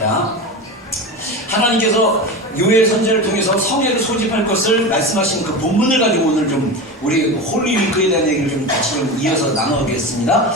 자, 하나님께서 요엘 선지자를 통해서 성회를 소집할 것을 말씀하신 그 본문을 가지고 오늘 좀 우리 홀리위크에 대한 얘기를 좀 같이 좀 이어서 나누겠습니다.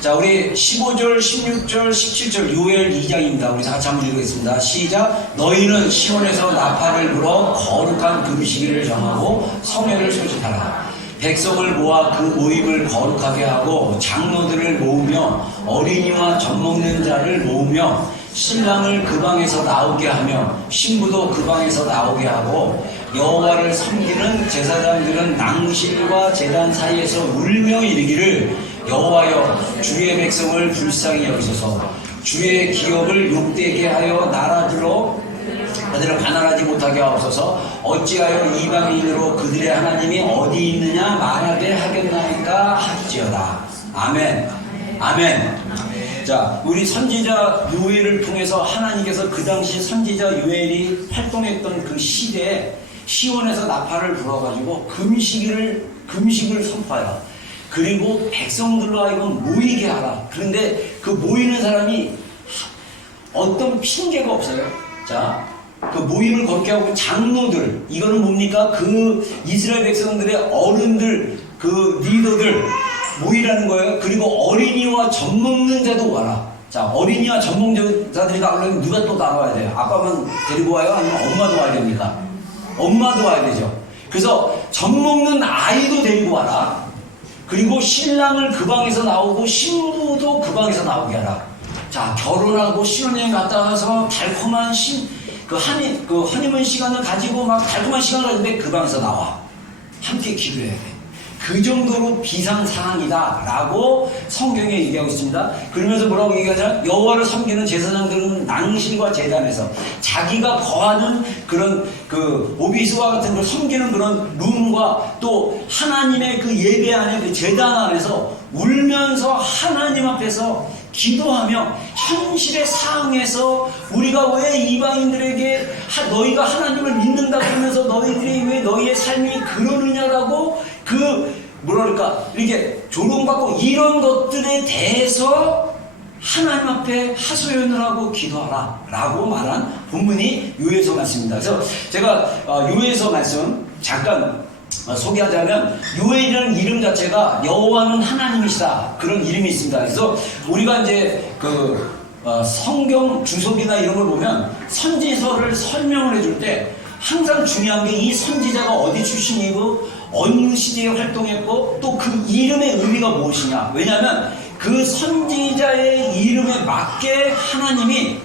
자, 우리 15절, 16절, 17절 요엘 2장입니다. 우리 다 같이 한번 읽겠습니다. 시작. 너희는 시온에서 나팔을 불어 거룩한 금식일을 정하고 성회를 소집하라. 백성을 모아 그 모임을 거룩하게 하고 장로들을 모으며 어린이와 젖먹는 자를 모으며 신랑을 그 방에서 나오게 하며 신부도 그 방에서 나오게 하고 여호와를 섬기는 제사장들은 낭실과 제단 사이에서 울며 이르기를 여호와여 주의 백성을 불쌍히 여기소서. 주의 기업을 욕되게 하여 나라들로 그들을 가난하지 못하게 하옵소서. 어찌하여 이방인으로 그들의 하나님이 어디 있느냐 말하게 하겠나이까 하지어다. 아멘. 아멘. 자, 우리 선지자 요엘을 통해서 하나님께서 그 당시 선지자 요엘이 활동했던 그 시대에 시온에서 나팔을 불어가지고 금식을 선포하라. 그리고 백성들로 하여금 모이게 하라. 그런데 그 모이는 사람이 어떤 핑계가 없어요. 자, 그 모임을 걷게 하고 장로들, 이거는 뭡니까? 그 이스라엘 백성들의 어른들, 그 리더들 모이라는 거예요. 그리고 어린이와 젖먹는 자도 와라. 자, 어린이와 젖먹는 자들이 나오려면 누가 또 나와야 돼요? 아빠만 데리고 와요? 아니면 엄마도 와야 됩니까? 엄마도 와야 되죠. 그래서 젖먹는 아이도 데리고 와라. 그리고 신랑을 그 방에서 나오고 신부도 그 방에서 나오게 하라. 자, 결혼하고 신혼여행 갔다 와서 달콤한 허니문 시간을 가지고 막 달콤한 시간을 가지는데 그 방에서 나와. 함께 기도해야 돼. 그 정도로 비상사항이다 라고 성경에 얘기하고 있습니다. 그러면서 뭐라고 얘기하냐? 여호와를 섬기는 제사장들은 낭실과 제단에서 자기가 거하는 그런 그 오비스와 같은 걸 섬기는 그런 룸과 또 하나님의 그 예배 안에 그 제단 안에서 울면서 하나님 앞에서 기도하며 현실의 상황에서 우리가 왜 이방인들에게 너희가 하나님을 믿는다 그러면서 너희들이 왜 너희의 삶이 그러느냐라고 이렇게 조롱받고 이런 것들에 대해서 하나님 앞에 하소연을 하고 기도하라 라고 말한 본문이 요엘서 말씀입니다. 그래서 제가 요엘서 말씀 잠깐 소개하자면 요엘이라는 이름 자체가 여호와는 하나님이시다 그런 이름이 있습니다. 그래서 우리가 이제 성경 주석이나 이런 걸 보면 선지서를 설명을 해줄 때 항상 중요한 게 이 선지자가 어디 출신이고 어느 시대에 활동했고 또 그 이름의 의미가 무엇이냐. 왜냐하면 그 선지자의 이름에 맞게 하나님이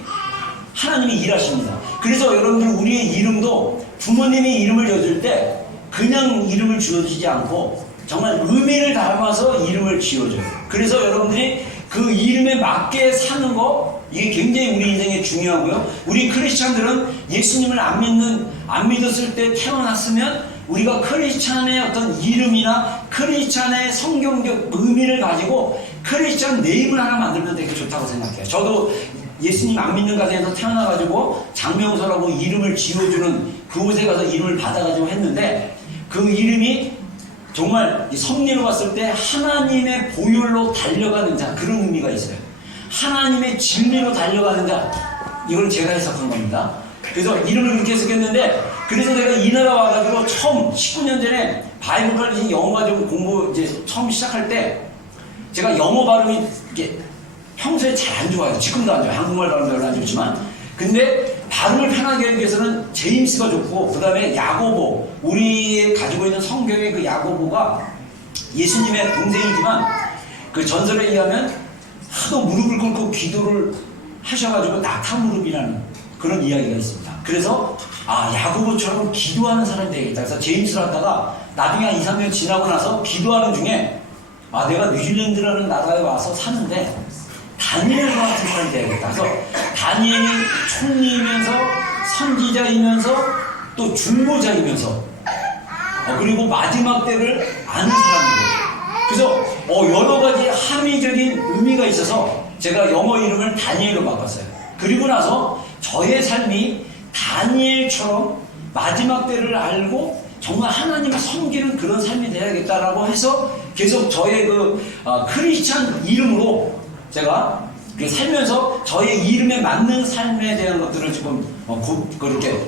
일하십니다. 그래서 여러분들 우리의 이름도 부모님이 이름을 지어줄 때 그냥 이름을 지어주지 않고 정말 의미를 담아서 이름을 지어줘요. 그래서 여러분들이 그 이름에 맞게 사는 거 이게 굉장히 우리 인생에 중요하고요. 우리 크리스찬들은 예수님을 안 믿었을 때 태어났으면 우리가 크리스찬의 어떤 이름이나 크리스찬의 성경적 의미를 가지고 크리스찬 네임을 하나 만들면 되게 좋다고 생각해요. 저도 예수님 안 믿는 가정에서 태어나가지고 장명서라고 이름을 지어주는 그곳에 가서 이름을 받아가지고 했는데 그 이름이 정말 섭리로 봤을 때 하나님의 보혈로 달려가는 자 그런 의미가 있어요. 하나님의 진리로 달려가는 자 이걸 제가 해석한 겁니다. 그래서 이름을 그렇게 해석했는데 그래서 제가 이 나라 와가지고 처음 19년 전에 바이블 칼리지 영어가 좀 공부 이제 처음 시작할 때 제가 영어 발음이 이렇게 평소에 잘 안 좋아요. 지금도 안 좋아요. 한국말 발음 별로 안 좋지만 근데 발음을 편하게 하기 위해서는 제임스가 좋고 그 다음에 야고보 우리 가지고 있는 성경의 그 야고보가 예수님의 동생이지만 그 전설에 의하면 하도 무릎을 꿇고 기도를 하셔가지고 낙타무릎이라는 그런 이야기가 있습니다. 그래서 야고보처럼 기도하는 사람이 되겠다. 그래서 제임스를 하다가 나중에 한 2, 3년 지나고 나서 기도하는 중에 내가 뉴질랜드라는 나라에 와서 사는데 다니엘과 같은 사람이 되야겠다. 그래서 다니엘이 총리이면서 선지자이면서 또 중보자이면서 그리고 마지막 때를 아는 사람이고 그래서 여러 가지 함의적인 의미가 있어서 제가 영어 이름을 다니엘로 바꿨어요. 그리고 나서 저의 삶이 다니엘처럼 마지막 때를 알고 정말 하나님을 섬기는 그런 삶이 되야겠다라고 해서 계속 저의 크리스찬 이름으로 제가 살면서 저의 이름에 맞는 삶에 대한 것들을 지금 그렇게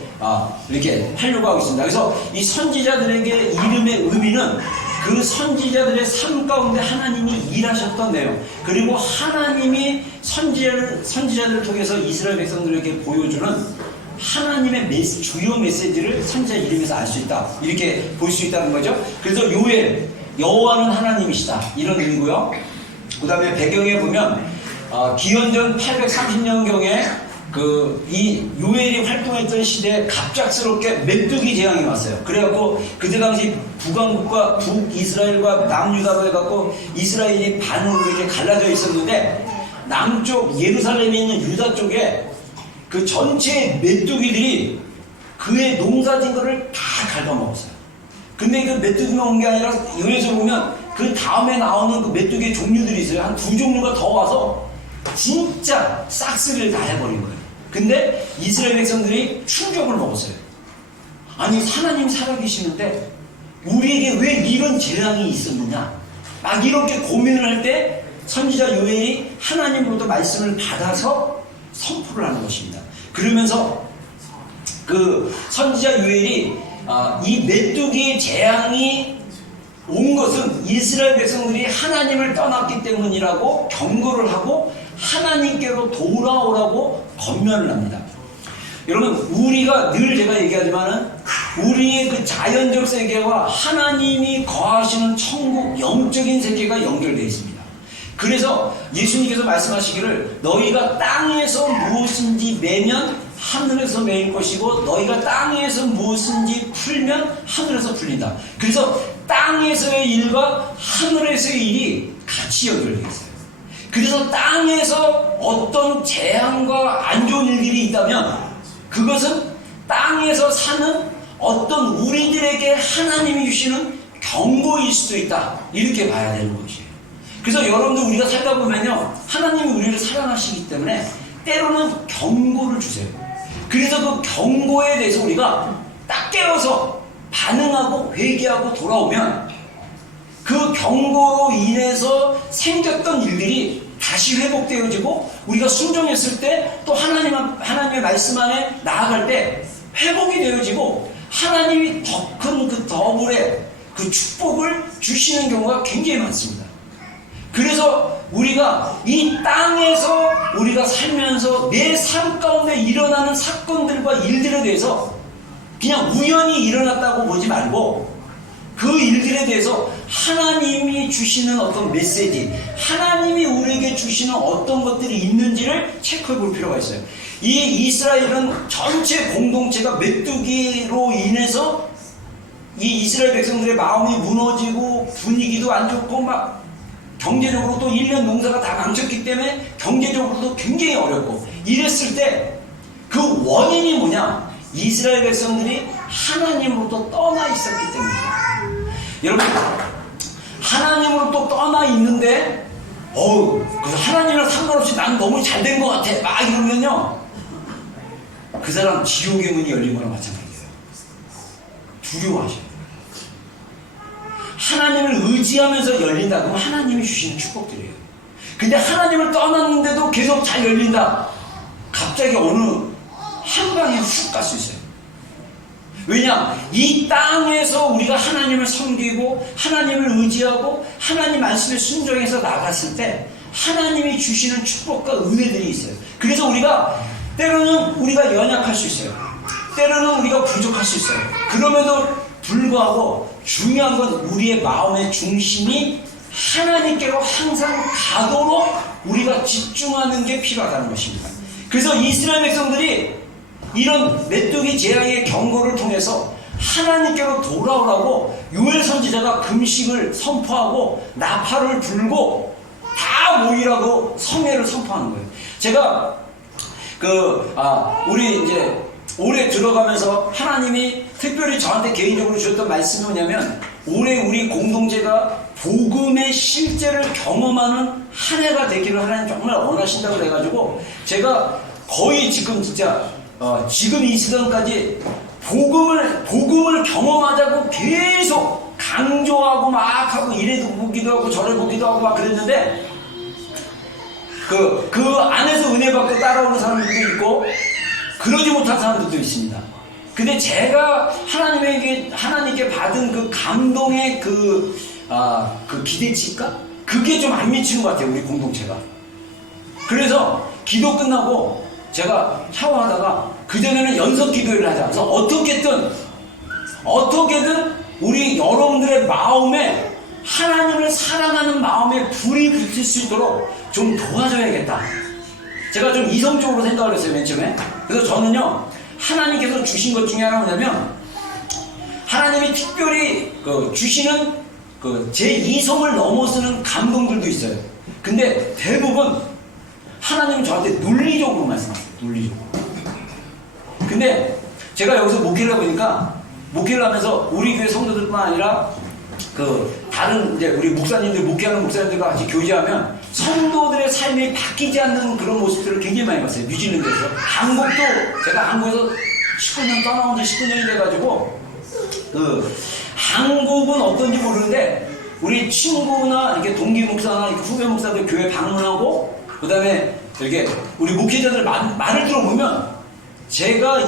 이렇게 하려고 하고 있습니다. 그래서 이 선지자들에게 이름의 의미는 그 선지자들의 삶 가운데 하나님이 일하셨던 내용, 그리고 하나님이 선지자들을 통해서 이스라엘 백성들에게 보여주는 하나님의 주요 메시지를 선지자 이름에서 알 수 있다, 이렇게 볼 수 있다는 거죠. 그래서 요엘, 여호와는 하나님이시다, 이런 의미고요. 그 다음에 배경에 보면 기원전 830년경에 이 요엘이 활동했던 시대에 갑작스럽게 메뚜기 재앙이 왔어요. 그래갖고 그때 당시 북왕국과 북이스라엘과 남유다로 해갖고 이스라엘이 반으로 이렇게 갈라져 있었는데, 남쪽 예루살렘에 있는 유다 쪽에 그 전체 메뚜기들이 그의 농사진 거를 다 갉아먹었어요. 근데 그 메뚜기만 온 게 아니라 여기서 보면 그 다음에 나오는 그 메뚜기의 종류들이 있어요. 한 2종류가 더 와서 진짜 싹쓸이를 다 해버린 거예요. 근데 이스라엘 백성들이 충격을 먹었어요. 아니, 하나님 살아계시는데 우리에게 왜 이런 재앙이 있었느냐, 막 이렇게 고민을 할 때 선지자 요엘이 하나님으로부터 말씀을 받아서 선포를 하는 것입니다. 그러면서 그 선지자 요엘이 이 메뚜기의 재앙이 온 것은 이스라엘 백성들이 하나님을 떠났기 때문이라고 경고를 하고 하나님께로 돌아오라고 권면을 합니다. 여러분, 우리가 늘 제가 얘기하지만은 우리의 그 자연적 세계와 하나님이 거하시는 천국 영적인 세계가 연결되어 있습니다. 그래서 예수님께서 말씀하시기를 너희가 땅에서 무엇인지 매면 하늘에서 매일 것이고 너희가 땅에서 무엇인지 풀면 하늘에서 풀린다. 그래서 땅에서의 일과 하늘에서의 일이 같이 연결되어 있어요. 그래서 땅에서 어떤 재앙과 안 좋은 일들이 있다면 그것은 땅에서 사는 어떤 우리들에게 하나님이 주시는 경고일 수도 있다, 이렇게 봐야 되는 것이에요. 그래서 여러분들, 우리가 살다 보면요, 하나님이 우리를 사랑하시기 때문에 때로는 경고를 주세요. 그래서 그 경고에 대해서 우리가 딱 깨어서 반응하고 회개하고 돌아오면 그 경고로 인해서 생겼던 일들이 다시 회복되어지고 우리가 순종했을 때 또 하나님의 말씀 안에 나아갈 때 회복이 되어지고 하나님이 더 큰 그 더블의 그 축복을 주시는 경우가 굉장히 많습니다. 그래서 우리가 이 땅에서 우리가 살면서 내 삶 가운데 일어나는 사건들과 일들에 대해서 그냥 우연히 일어났다고 보지 말고 그 일들에 대해서 하나님이 주시는 어떤 메시지, 하나님이 우리에게 주시는 어떤 것들이 있는지를 체크해 볼 필요가 있어요. 이 이스라엘은 전체 공동체가 메뚜기로 인해서 이 이스라엘 백성들의 마음이 무너지고 분위기도 안 좋고 막 경제적으로 또 1년 농사가 다 망쳤기 때문에 경제적으로도 굉장히 어렵고 이랬을 때 그 원인이 뭐냐? 이스라엘 백성들이 하나님으로부터 떠나 있었기 때문입니다. 여러분, 하나님으로부터 떠나 있는데 그래서 하나님이랑 상관없이 난 너무 잘 된 것 같아 막 이러면요, 그 사람 지옥의 문이 열린 거랑 마찬가지예요. 두려워하셔요. 하나님을 의지하면서 열린다, 그럼 하나님이 주시는 축복들이에요. 근데 하나님을 떠났는데도 계속 잘 열린다, 갑자기 어느 한 방에 훅 갈 수 있어요. 왜냐? 이 땅에서 우리가 하나님을 섬기고 하나님을 의지하고 하나님 말씀에 순종해서 나갔을 때 하나님이 주시는 축복과 은혜들이 있어요. 그래서 우리가 때로는 우리가 연약할 수 있어요. 때로는 우리가 부족할 수 있어요. 그럼에도 불구하고 중요한 건 우리의 마음의 중심이 하나님께로 항상 가도록 우리가 집중하는 게 필요하다는 것입니다. 그래서 이스라엘 백성들이 이런 메뚜기 재앙의 경고를 통해서 하나님께로 돌아오라고 요엘 선지자가 금식을 선포하고 나팔을 불고 다 모이라고 성회를 선포하는 거예요. 제가 우리 이제 올해 들어가면서 하나님이 특별히 저한테 개인적으로 주셨던 말씀이 뭐냐면, 올해 우리 공동체가 복음의 실제를 경험하는 한 해가 되기를 하나님 정말 원하신다고 그래가지고 제가 거의 지금 진짜 지금 이 시간까지 복음을 경험하자고 계속 강조하고 막 하고 이래도 보기도 하고 저래 보기도 하고 막 그랬는데 그 안에서 은혜 받고 따라오는 사람들도 있고, 그러지 못한 사람들도 있습니다. 근데 제가 하나님께 받은 그 감동의 그 기대치가? 그게 좀 안 미치는 것 같아요, 우리 공동체가. 그래서 기도 끝나고 제가 샤워하다가 그전에는 연속 기도를 하자. 그래서 어떻게든 우리 여러분들의 마음에 하나님을 사랑하는 마음에 불이 붙을 수 있도록 좀 도와줘야겠다. 제가 좀 이성적으로 생각을 했어요, 맨 처음에. 그래서 저는요, 하나님께서 주신 것 중에 하나가 뭐냐면, 하나님이 특별히 주시는 제 이성을 넘어서는 감동들도 있어요. 근데 대부분 하나님은 저한테 논리적으로 말씀하세요. 논리적으로. 근데 제가 여기서 목회를 해보니까, 목회를 하면서 우리 교회 성도들뿐만 아니라 다른 이제 우리 목회하는 목사님들과 같이 교제하면 성도들의 삶이 바뀌지 않는 그런 모습들을 굉장히 많이 봤어요. 뉴질랜드에서. 제가 한국에서 19년 떠나온 지 19년이 돼가지고, 한국은 어떤지 모르는데, 우리 친구나 이렇게 동기 목사나 이렇게 후배 목사들 교회 방문하고, 그 다음에 이렇게 우리 목회자들 말을 들어보면, 제가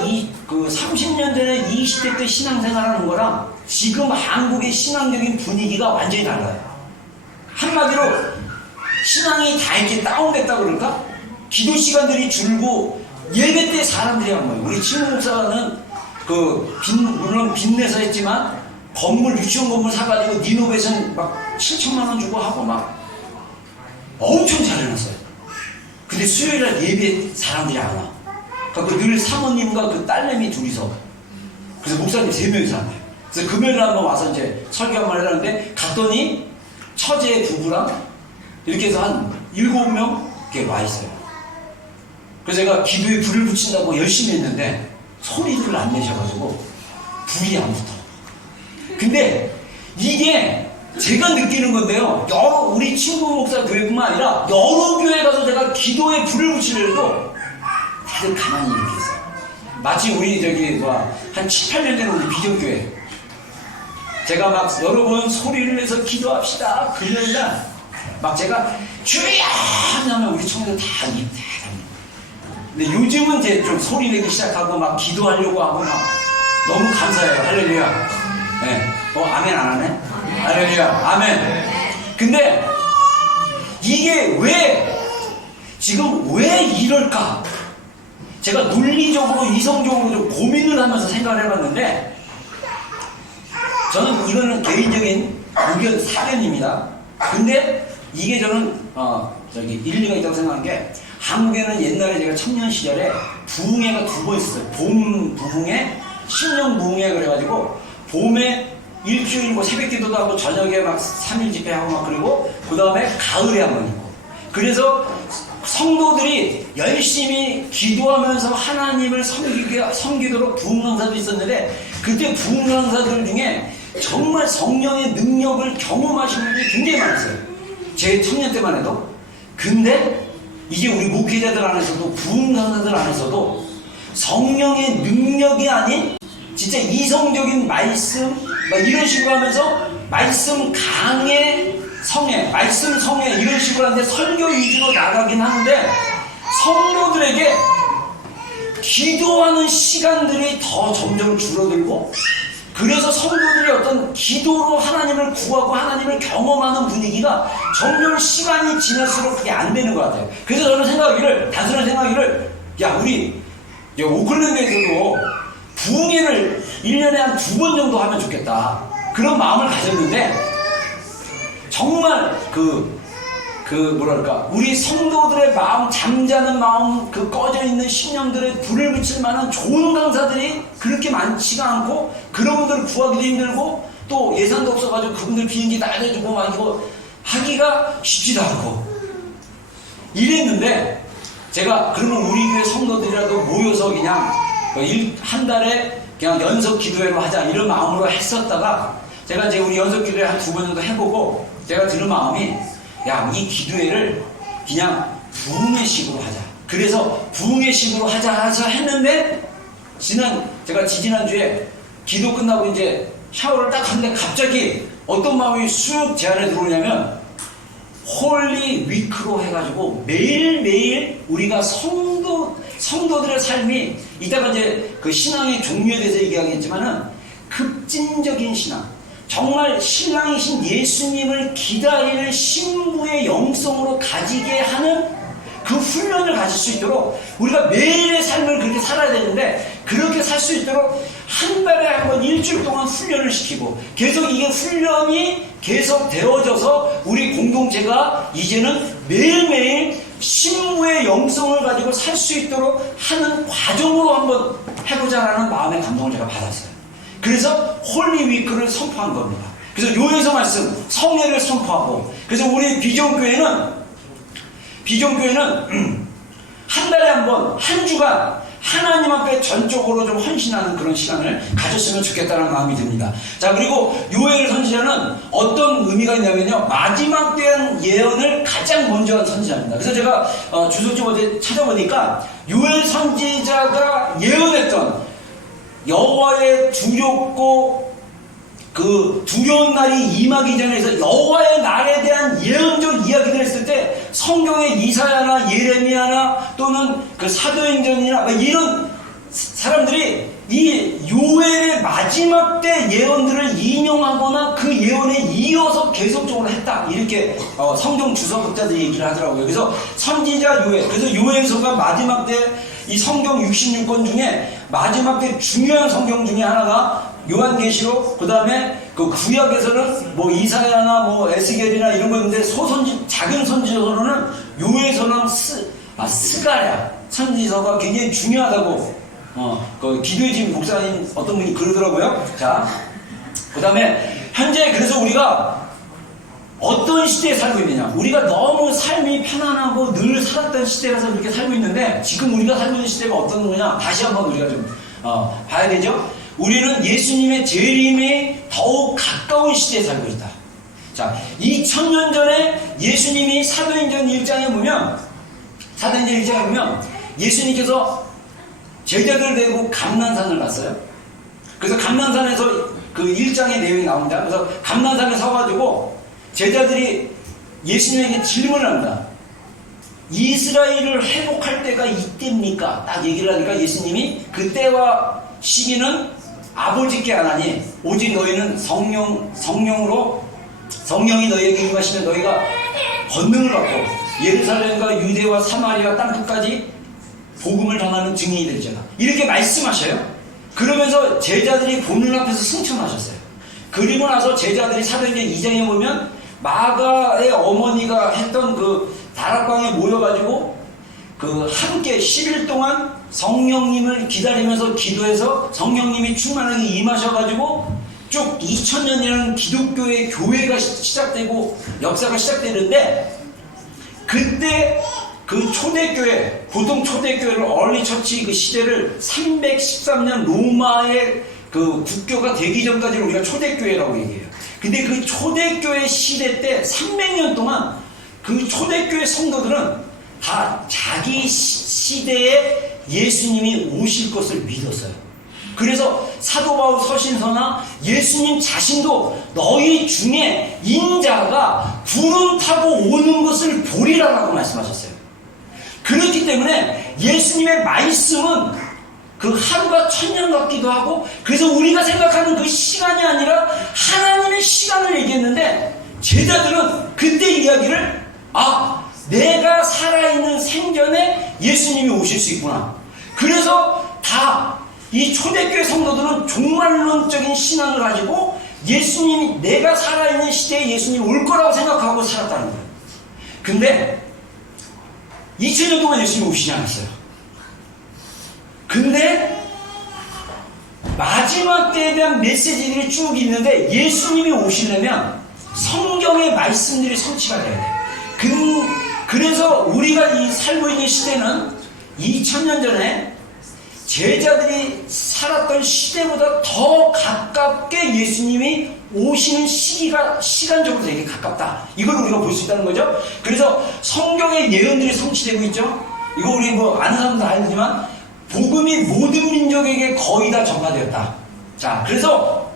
30년 전에 20대 때 신앙생활하는 거랑 지금 한국의 신앙적인 분위기가 완전히 달라요. 한마디로 신앙이 다 이렇게 다운됐다 그럴까? 기도 시간들이 줄고 예배 때 사람들이 한 거예요. 우리 친구 목사는 물론 빚내서 했지만 유치원 건물 사가지고 리노베이션 막 7천만 원 주고 하고 막 엄청 잘 해놨어요. 근데 수요일날 예배 사람들이 안 와. 그러니까 늘 사모님과 그 딸내미 둘이서, 그래서 목사님 3명이서 한대요. 그래서 금요일에 한번 와서 이제 설교 한번 해라는데, 갔더니 처제 부부랑 이렇게 해서 한 7명 이렇게 와 있어요. 그래서 제가 기도에 불을 붙인다고 열심히 했는데 소리를 안 내셔가지고 불이 안 붙어. 근데 이게 제가 느끼는 건데요, 우리 친구 목사 교회뿐만 아니라 여러 교회 가서 제가 기도에 불을 붙이려도 다들 가만히 이렇게 있어요. 마치 우리 한 7, 8년 전에 우리 비전교회, 제가 막 여러 번 소리를 내서 기도합시다 그러니까 막 제가 주여 하면 우리 청년들 다 입대. 근데 요즘은 이제 좀 소리 내기 시작하고 막 기도하려고 하고 막 너무 감사해요. 할렐루야. 네. 아멘 안 하네? 할렐루야. 아멘. 근데 이게 지금 왜 이럴까? 제가 논리적으로 이성적으로 좀 고민을 하면서 생각을 해봤는데, 저는 이거는 개인적인 의견 사견입니다. 근데 이게 저는 일리가 있다고 생각한 게, 한국에는 옛날에 제가 청년 시절에 부흥회가 2번 있었어요. 봄 부흥회, 신령 부흥회 그래가지고 봄에 일주일 새벽 기도도 하고 저녁에 막 3일 집회하고 막, 그리고 그 다음에 가을에 한 번 있고, 그래서 성도들이 열심히 기도하면서 하나님을 섬기도록 부흥 강사도 있었는데, 그때 부흥 강사들 중에 정말 성령의 능력을 경험하시는 분들이 굉장히 많았어요. 제 청년 때만 해도. 근데 이제 우리 목회자들 안에서도, 부흥 강사들 안에서도 성령의 능력이 아닌 진짜 이성적인 말씀 막 이런 식으로 하면서 말씀 강해 성해, 말씀 성해 이런 식으로 하는데 설교 위주로 나가긴 하는데, 성도들에게 기도하는 시간들이 더 점점 줄어들고, 그래서 성도들이 어떤 기도로 하나님을 구하고 하나님을 경험하는 분위기가 점점 시간이 지날수록 그게 안 되는 것 같아요. 그래서 저는 단순한 생각하기를, 우리 오클랜드에서도 부흥회를 1년에 한 2번 정도 하면 좋겠다, 그런 마음을 가졌는데, 정말 우리 성도들의 마음, 잠자는 마음, 꺼져 있는 심령들의 불을 붙일 만한 좋은 강사들이 그렇게 많지가 않고, 그런 분들을 구하기도 힘들고, 또 예산도 없어가지고 그분들 비행기 나눠주고 막 이거 하기가 쉽지도 않고 이랬는데, 제가 그러면 우리 교회 성도들이라도 모여서 그냥 한 달에 그냥 연속 기도회로 하자 이런 마음으로 했었다가, 제가 이제 우리 연속 기도회 한 2번 정도 해보고 제가 들은 마음이, 이 기도회를 그냥 부흥회식으로 하자. 그래서 부흥회식으로 하자 했는데, 제가 지지난주에 기도 끝나고 이제 샤워를 딱 하는데 갑자기 어떤 마음이 쑥 제 안에 들어오냐면, 홀리 위크로 해가지고 매일매일 우리가 성도들의 삶이, 이따가 이제 그 신앙의 종류에 대해서 얘기하겠지만은 급진적인 신앙, 정말 신랑이신 예수님을 기다리는 신부의 영성으로 가지게 하는 그 훈련을 가질 수 있도록 우리가 매일의 삶을 그렇게 살아야 되는데, 그렇게 살 수 있도록 한 달에 한 번 일주일 동안 훈련을 시키고 계속 이게 훈련이 계속 되어져서 우리 공동체가 이제는 매일매일 신부의 영성을 가지고 살 수 있도록 하는 과정으로 한번 해보자라는 마음의 감동을 제가 받았어요. 그래서 홀리 위크를 선포한 겁니다. 그래서 요에서 말씀 성례를 선포하고, 그래서 우리 비전교회는 한 달에 한 번, 한 주간 하나님 앞에 전적으로 좀 헌신하는 그런 시간을 가졌으면 좋겠다는 마음이 듭니다. 자, 그리고 요엘 선지자는 어떤 의미가 있냐면요, 마지막 대한 예언을 가장 먼저 한 선지자입니다. 그래서 제가 주소집 어제 찾아보니까 요엘 선지자가 예언했던 여호와의 두렵고 그 두려운 날이 임하기 전에 해서 여호와의 날에 대한 예언적 이야기를 했을 때 성경의 이사야나 예레미야나 또는 그 사도행전이나 이런 사람들이 이 요엘의 마지막 때 예언들을 인용하거나 그 예언에 이어서 계속적으로 했다, 이렇게 성경 주석학자들이 얘기를 하더라고요. 그래서 선지자 요엘, 그래서 요엘서가 마지막 때 이 성경 66권 중에 마지막 때 중요한 성경 중에 하나가 요한계시록, 그 다음에 그 구약에서는 뭐 이사야나 뭐 에스겔이나 이런 거 있는데, 작은 선지서로는 요엘서랑 스가랴 선지서가 굉장히 중요하다고 그 기도의 집 목사님 어떤 분이 그러더라고요. 자, 그 다음에 현재 그래서 우리가 어떤 시대에 살고 있느냐, 우리가 너무 삶이 편안하고 늘 살았던 시대라서 그렇게 살고 있는데, 지금 우리가 살고 있는 시대가 어떤 거냐, 다시 한번 우리가 좀 봐야 되죠. 우리는 예수님의 재림이 더욱 가까운 시대에 살고 있다. 자, 2000년 전에 예수님이 사도행전 1장에 보면 예수님께서 제자들 데리고 감난산을 갔어요. 그래서 감난산에서 그 1장의 내용이 나옵니다. 그래서 감난산에 서가지고 제자들이 예수님에게 질문을 합니다. 이스라엘을 회복할 때가 이때입니까? 딱 얘기를 하니까 예수님이 그때와 시기는 아버지께 안 하니 오직 너희는 성령이 너희에게 임하시면 너희가 권능을 받고 예루살렘과 유대와 사마리아 땅끝까지 복음을 전하는 증인이 되리라, 이렇게 말씀하셔요. 그러면서 제자들이 보는 앞에서 승천하셨어요. 그리고 나서 제자들이 사도행전 2장에 보면 마가의 어머니가 했던 그 다락방에 모여가지고 그 함께 10일 동안 성령님을 기다리면서 기도해서 성령님이 충만하게 임하셔가지고 쭉 2000년이라는 기독교의 교회가 시작되고 역사가 시작되는데, 그때 그 초대교회, 보통 초대교회를 얼리처치 그 시대를 313년 로마의 그 국교가 되기 전까지는 우리가 초대교회라고 얘기해요. 근데 그 초대교회 시대 때 300년 동안 그 초대교회 성도들은 다 자기 시대에 예수님이 오실 것을 믿었어요. 그래서 사도 바울 서신서나 예수님 자신도 너희 중에 인자가 구름 타고 오는 것을 보리라라고 말씀하셨어요. 그렇기 때문에 예수님의 말씀은 그 하루가 천년 같기도 하고, 그래서 우리가 생각하는 그 시간이 아니라 하나님의 시간을 얘기했는데, 제자들은 그때 이야기를 내가 살아있는 생전에 예수님이 오실 수 있구나. 그래서 다 이 초대교회 성도들은 종말론적인 신앙을 가지고 예수님이, 내가 살아있는 시대에 예수님이 올 거라고 생각하고 살았다는 거예요. 근데 2000년 동안 예수님이 오시지 않았어요. 근데 마지막 때에 대한 메시지들이 쭉 있는데, 예수님이 오시려면 성경의 말씀들이 성취가 돼야 돼요. 그래서 우리가 이 살고 있는 시대는 2000년 전에 제자들이 살았던 시대보다 더 가깝게 예수님이 오시는 시기가 시간적으로 되게 가깝다, 이걸 우리가 볼 수 있다는 거죠. 그래서 성경의 예언들이 성취되고 있죠. 이거 우리 뭐 아는 사람도 알지만 복음이 모든 민족에게 거의 다 전파되었다. 자, 그래서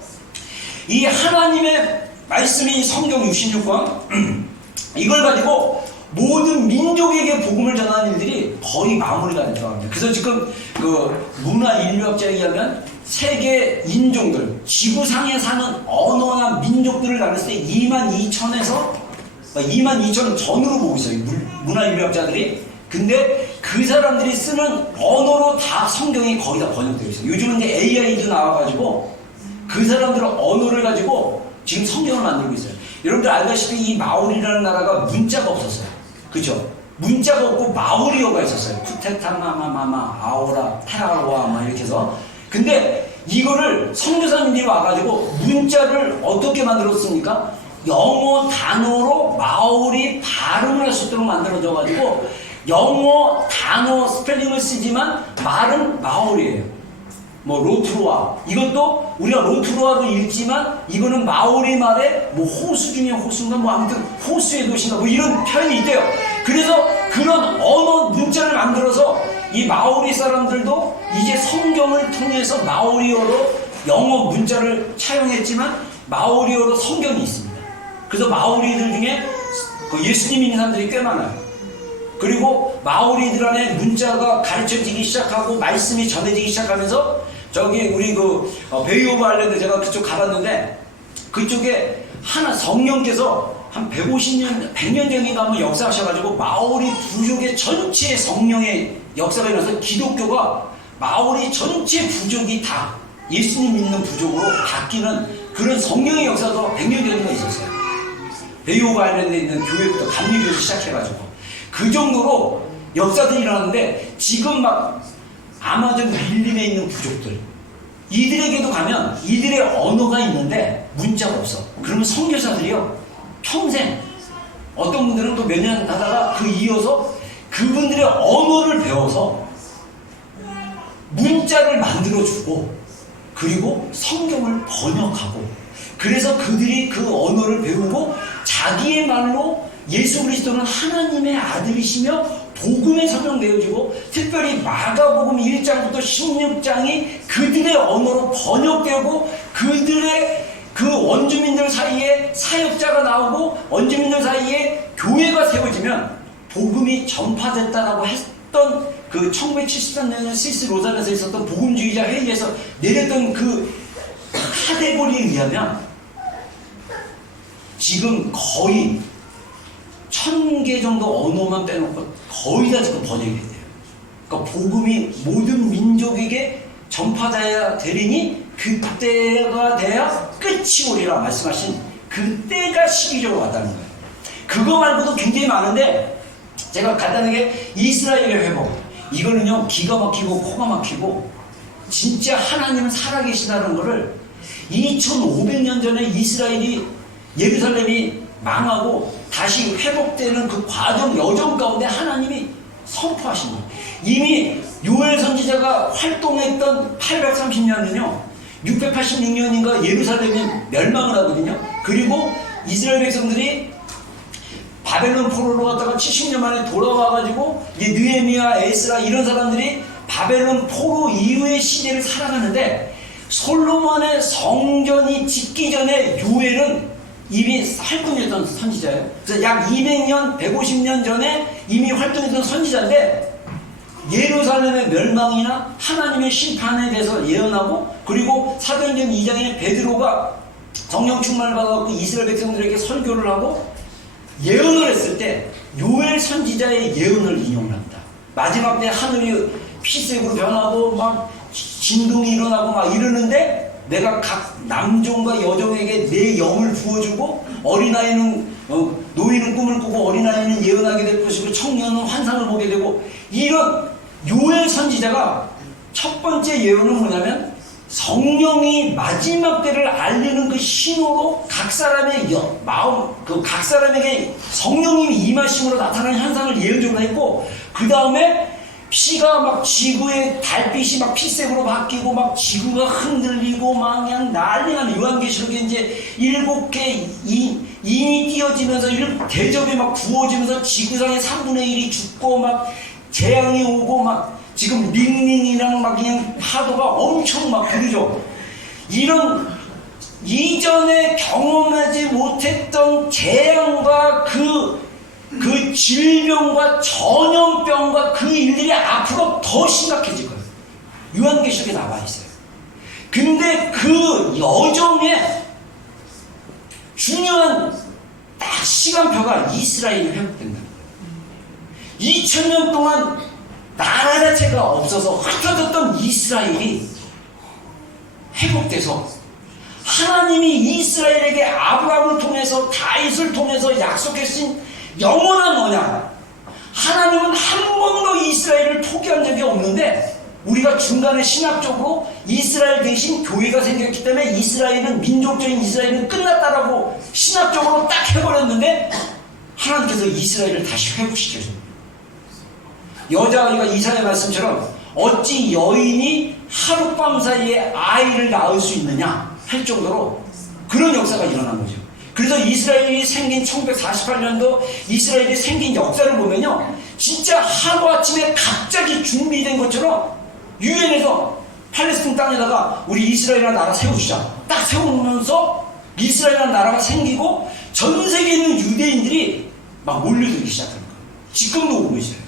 이 하나님의 말씀이 성경 66권 이걸 가지고 모든 민족에게 복음을 전하는 일들이 거의 마무리가 안 들어갑니다. 그래서 지금 그 문화인류학자에 의하면 세계 인종들, 지구상에 사는 언어나 민족들을 나눴을 때 22,000에서 22,000 전으로 보고 있어요. 문화인류학자들이. 근데 그 사람들이 쓰는 언어로 다 성경이 거의 다 번역되어 있어요. 요즘은 이제 AI도 나와가지고 그 사람들의 언어를 가지고 지금 성경을 만들고 있어요. 여러분들 알다시피 이 마오리라는 나라가 문자가 없었어요. 그죠? 문자가 없고 마오리어가 있었어요. 쿠테타마마마마 아오라 테아와 막 이렇게 해서. 근데 이거를 선교사님들이 와가지고 문자를 어떻게 만들었습니까? 영어 단어로 마오리 발음을 할 수 있도록 만들어져가지고 영어 단어 스펠링을 쓰지만 말은 마오리예요. 뭐 로트루아, 이것도 우리가 로트루아로 읽지만 이거는 마오리 말에 뭐 호수 중에 호수인가 뭐 아무튼 호수의 도시인가 뭐 이런 표현이 있대요. 그래서 그런 언어 문자를 만들어서 이 마오리 사람들도 이제 성경을 통해서 마오리어로 영어 문자를 차용했지만 마오리어로 성경이 있습니다. 그래서 마오리들 중에 예수님 믿는 사람들이 꽤 많아요. 그리고 마오리들 안에 문자가 가르쳐지기 시작하고 말씀이 전해지기 시작하면서 저기 우리 그 베이 오브 아일랜드 제가 그쪽 가봤는데 그쪽에 하나 성령께서 한 150년, 100년 전인가 한번 역사하셔가지고 마오리 부족의 전체 성령의 역사가 일어나서 기독교가 마오리 전체 부족이 다 예수님 믿는 부족으로 바뀌는 그런 성령의 역사도 100년 전인가 있었어요. 베이 오브 아일랜드에 있는 교회부터 감리교에서 시작해가지고 그 정도로 역사들이 일어나는데 지금 막 아마존 밀림에 있는 부족들 이들에게도 가면 이들의 언어가 있는데 문자가 없어. 그러면 선교사들이요 평생 어떤 분들은 또 몇 년 하다가 그 이어서 그분들의 언어를 배워서 문자를 만들어주고 그리고 성경을 번역하고 그래서 그들이 그 언어를 배우고 자기의 말로 예수 그리스도는 하나님의 아들이시며 복음에 설명되어지고 특별히 마가복음 1장부터 16장이 그들의 언어로 번역되고 그들의 그 원주민들 사이에 사역자가 나오고 원주민들 사이에 교회가 세워지면 복음이 전파됐다라고 했던 그 1973년에 스위스 로잔에서 있었던 복음주의자 회의에서 내렸던 그 카테고리에 의하면 지금 거의 1000개 정도 언어만 빼놓고 거의 다 지금 번역이 돼요. 그러니까 복음이 모든 민족에게 전파돼야 되리니 그때가 돼야 끝이 오리라 말씀하신 그때가 시기적으로 왔다는 거예요. 그거 말고도 굉장히 많은데 제가 간단하게 이스라엘의 회복 이거는요 기가 막히고 코가 막히고 진짜 하나님은 살아계시다는 거를 2500년 전에 이스라엘이 예루살렘이 망하고 다시 회복되는 그 과정 여정 가운데 하나님이 선포하신 거예요. 이미 요엘 선지자가 활동했던 830년은요 686년인가 예루살렘이 멸망을 하거든요. 그리고 이스라엘 백성들이 바벨론 포로로 갔다가 70년 만에 돌아와가지고 느헤미야, 에스라 이런 사람들이 바벨론 포로 이후의 시대를 살아가는데 솔로몬의 성전이 짓기 전에 요엘은 이미 활동했던 선지자예요. 그래서 약 200년, 150년 전에 이미 활동했던 선지자인데 예루살렘의 멸망이나 하나님의 심판에 대해서 예언하고 그리고 사도행전 2장에 베드로가 성령 충만을 받아갖고 이스라엘 백성들에게 설교를 하고 예언을 했을 때 요엘 선지자의 예언을 인용을 합니다. 마지막 때 하늘이 피색으로 변하고 막 진동이 일어나고 막 이러는데 내가 각 남종과 여종에게 내 영을 부어주고 어린아이는 노인은 꿈을 꾸고 어린아이는 예언하게 될 것이고 청년은 환상을 보게 되고 이런 요엘 선지자가 첫 번째 예언은 뭐냐면 성령이 마지막 때를 알리는 그 신호로 각 사람의 마음 각 사람에게 성령님이 임하심으로 나타나는 현상을 예언적으로 했고 그 다음에 피가 막 지구의 달빛이 막 피색으로 바뀌고 막 지구가 흔들리고 막 그냥 난리가 나는 요한계시록에 이제 7개 인이 띄어지면서 대접이 막 부어지면서 지구상의 3분의 1이 죽고 막 재앙이 오고 막 지금 링링이랑 막 그냥 파도가 엄청 막 부르죠. 이런 이전에 경험하지 못했던 재앙과 그 질병과 전염병과 그 일들이 앞으로 더 심각해질 거예요. 요한계시록에 나와 있어요. 근데 그 여정에 중요한 딱 시간표가 이스라엘이 회복된다. 2000년 동안 나라 자체가 없어서 흩어졌던 이스라엘이 회복돼서 하나님이 이스라엘에게 아브라함을 통해서 다윗을 통해서 약속하신 영원한 언약, 하나님은 한 번도 이스라엘을 포기한 적이 없는데 우리가 중간에 신학적으로 이스라엘 대신 교회가 생겼기 때문에 이스라엘은, 민족적인 이스라엘은 끝났다라고 신학적으로 딱 해버렸는데 하나님께서 이스라엘을 다시 회복시켜줍니다. 여자아이가 이사야 말씀처럼 어찌 여인이 하룻밤 사이에 아이를 낳을 수 있느냐 할 정도로 그런 역사가 일어난 거죠. 그래서 이스라엘이 생긴 1948년도 이스라엘이 생긴 역사를 보면요, 진짜 하루아침에 갑자기 준비된 것처럼 유엔에서 팔레스틴 땅에다가 우리 이스라엘이라는 나라 세워주자 딱 세우면서 이스라엘이라는 나라가 생기고 전 세계에 있는 유대인들이 막 몰려들기 시작합니다. 지금도 오고 있어요.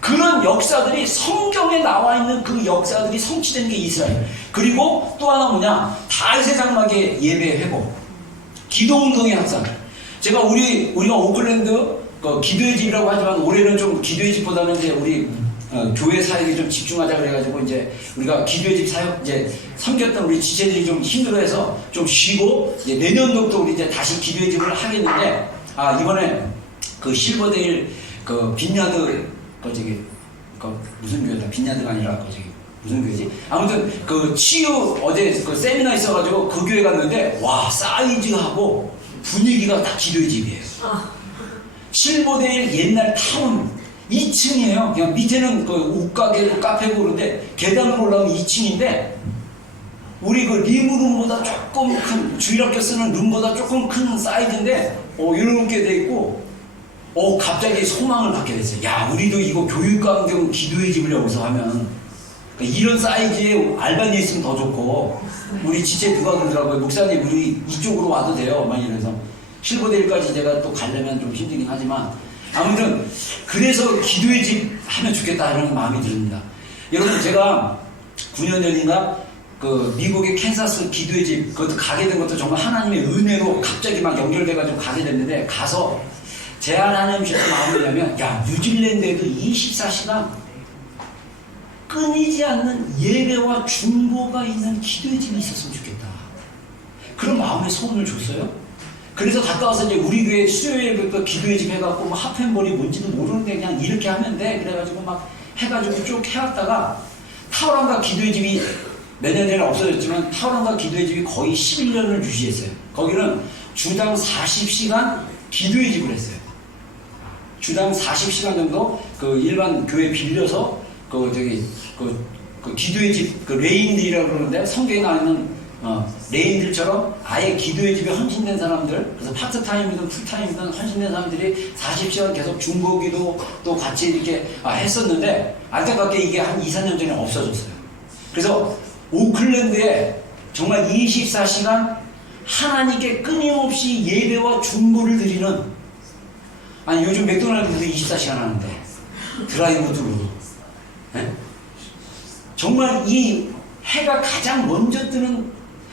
그런 역사들이 성경에 나와 있는 그 역사들이 성취된 게 이스라엘. 그리고 또 하나 뭐냐, 다윗의 장막의 예배 회복, 기도운동의 확산. 제가 우리가 오클랜드 기도의 집이라고 하지만 올해는 좀 기도의 집보다는 이제 우리 교회 사역에 좀 집중하자 그래가지고 이제 우리가 기도의 집 사역 이제 섬겼던 우리 지체들이 좀 힘들어해서 좀 쉬고 이제 내년도부터 우리 이제 다시 기도의 집을 하겠는데, 이번에 그 실버데일 그 빈야드 무슨 교회다, 빈야드가 아니라 무슨 교회지? 아무튼 그 치유 어제 그 세미나 있어가지고 그 교회 갔는데 와, 사이즈하고 분위기가 다 기도의 집이에요. 실버데일 옛날 타운 2층이에요. 그냥 밑에는 그 옷가게고 카페고 그런데 계단으로 올라오면 2층인데 우리 그 리브룸보다 조금 큰, 주일학교 쓰는 룸보다 조금 큰 사이즈인데 이렇게 돼 있고 갑자기 소망을 갖게 됐어요. 야, 우리도 이거 교육감경 기도의 집을 여기서 하면 이런 사이즈에 알바니에 있으면 더 좋고, 우리 지체 누가 그러더라고요. 목사님 우리 이쪽으로 와도 돼요 막 이래서. 실버데일까지 제가 또 가려면 좀 힘들긴 하지만 아무튼 그래서 기도의 집 하면 좋겠다 이런 마음이 듭니다. 여러분, 제가 9년 전인가 그 미국의 캔사스 기도의 집 그것도 가게 된 것도 정말 하나님의 은혜로 갑자기 막 연결돼가지고 가게 됐는데, 가서 제안 하나님 주셨던 마음이 뭐냐면, 야, 뉴질랜드에도 24시간 끊이지 않는 예배와 중보가 있는 기도의 집이 있었으면 좋겠다. 그런 마음의 소원을 줬어요. 그래서 갔다 와서 이제 우리 교회 수요일부터 기도의 집 해갖고 뭐 하프앤볼이 뭔지도 모르는데 그냥 이렇게 하면 돼. 그래가지고 막 해가지고 쭉 해왔다가 타오랑과 기도의 집이 몇 년 전에 없어졌지만 타오랑과 기도의 집이 거의 11년을 유지했어요. 거기는 주당 40시간 기도의 집을 했어요. 주당 40시간 정도 그 일반 교회 빌려서 그 기도의 집, 그 레인들이라고 그러는데 성경에 나와 있는 레인들처럼 아예 기도의 집에 헌신된 사람들, 그래서 파트타임이든 풀타임이든 헌신된 사람들이 40시간 계속 중보기도 또 같이 이렇게 했었는데, 안타깝게 이게 한 2, 4년 전에 없어졌어요. 그래서 오클랜드에 정말 24시간 하나님께 끊임없이 예배와 중보를 드리는, 아니 요즘 맥도날드도 24시간 하는데 드라이브드로 정말 이 해가 가장 먼저 뜨는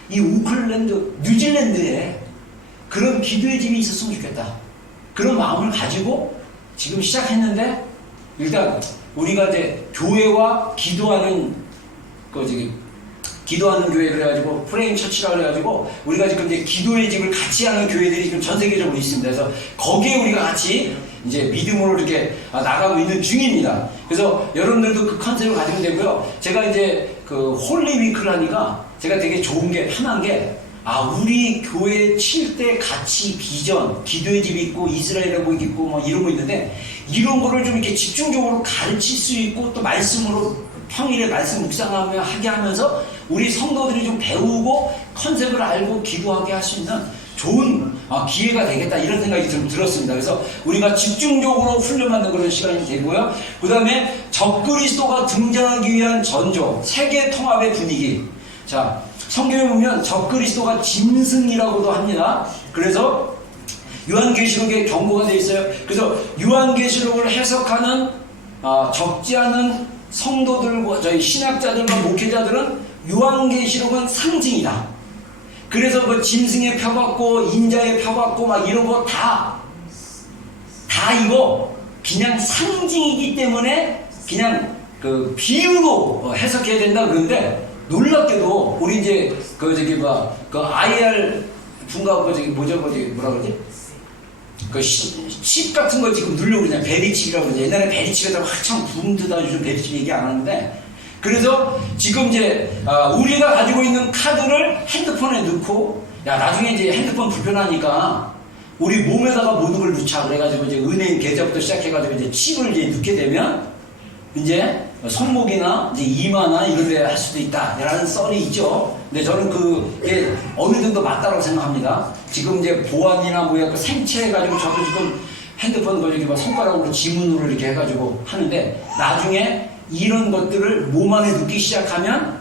이 오클랜드, 뉴질랜드에 그런 기도의 집이 있었으면 좋겠다. 그런 마음을 가지고 지금 시작했는데, 일단 우리가 이제 교회와 기도하는 기도하는 교회 그래가지고 프레임 처치라 그래가지고 우리가 지금 이제 기도의 집을 같이 하는 교회들이 지금 전 세계적으로 있습니다. 그래서 거기에 우리가 같이 이제 믿음으로 이렇게 나가고 있는 중입니다. 그래서 여러분들도 그 컨셉을 가지면 되고요. 제가 이제 그 홀리 위크를 하니까 제가 되게 좋은 게, 편한 게, 우리 교회 칠 때 같이 비전, 기도의 집이 있고 이스라엘하고 있고 뭐 이런 거 있는데, 이런 거를 좀 이렇게 집중적으로 가르칠 수 있고 또 말씀으로 평일에 말씀 묵상하며 하게 하면서 우리 성도들이 좀 배우고 컨셉을 알고 기도하게 할 수 있는 좋은 기회가 되겠다, 이런 생각이 좀 들었습니다. 그래서 우리가 집중적으로 훈련받는 그런 시간이 되고요. 그 다음에 적그리스도가 등장하기 위한 전조, 세계 통합의 분위기. 자, 성경에 보면 적그리스도가 짐승이라고도 합니다. 그래서 요한계시록에 경고가 되어 있어요. 그래서 요한계시록을 해석하는 적지 않은 성도들과 저희 신학자들과 목회자들은 요한계시록은 상징이다. 그래서 그 짐승의 표받고 인자의 표받고 막 이런 거 다 이거 그냥 상징이기 때문에 그냥 그 비유로 해석해야 된다 그러는데, 놀랍게도 우리 이제 그 IR 분가 뭐라 그러지? 그 칩 같은 거 지금 누르려고 그냥 베리칩이라고 그러지. 옛날에 베리칩에다가 한참 붐드다. 요즘 베리칩 얘기 안 하는데, 그래서 지금 이제 우리가 가지고 있는 카드를 핸드폰에 넣고, 야 나중에 이제 핸드폰 불편하니까 우리 몸에다가 모든 걸 넣자 그래가지고 이제 은행 계좌부터 시작해가지고 이제 칩을 이제 넣게 되면 이제 손목이나 이제 이마나 이런 데 할 수도 있다라는 썰이 있죠. 근데 저는 그게 어느 정도 맞다고 생각합니다. 지금 이제 보안이나 뭐야 생체 해가지고 저도 지금 핸드폰 거 여기 막 손가락으로 지문으로 이렇게 해가지고 하는데, 나중에 이런 것들을 몸 안에 넣기 시작하면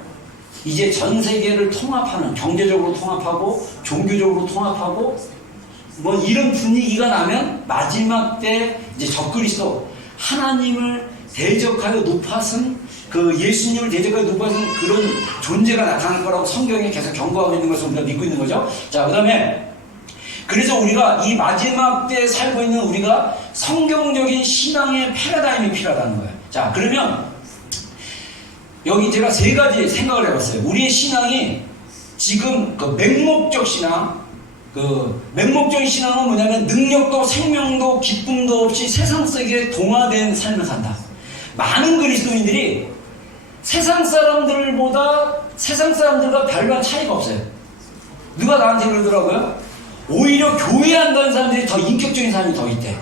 이제 전 세계를 통합하는, 경제적으로 통합하고 종교적으로 통합하고 뭐 이런 분위기가 나면 마지막 때 이제 적그리스도, 하나님을 대적하여 높아선 그 예수님을 대적하여 높아선 그런 존재가 나타날 거라고 성경에 계속 경고하고 있는 것을 우리가 믿고 있는 거죠. 자, 그 다음에 그래서 우리가 이 마지막 때 살고 있는 우리가 성경적인 신앙의 패러다임이 필요하다는 거예요. 자, 그러면 여기 제가 세 가지 생각을 해봤어요. 우리의 신앙이 지금 그 맹목적 신앙, 그 맹목적인 신앙은 뭐냐면 능력도 생명도 기쁨도 없이 세상 속에 동화된 삶을 산다. 많은 그리스도인들이 세상 사람들과 별반 차이가 없어요. 누가 나한테 그러더라고요? 오히려 교회 한다는 사람들이 더 인격적인 사람이 더 있대.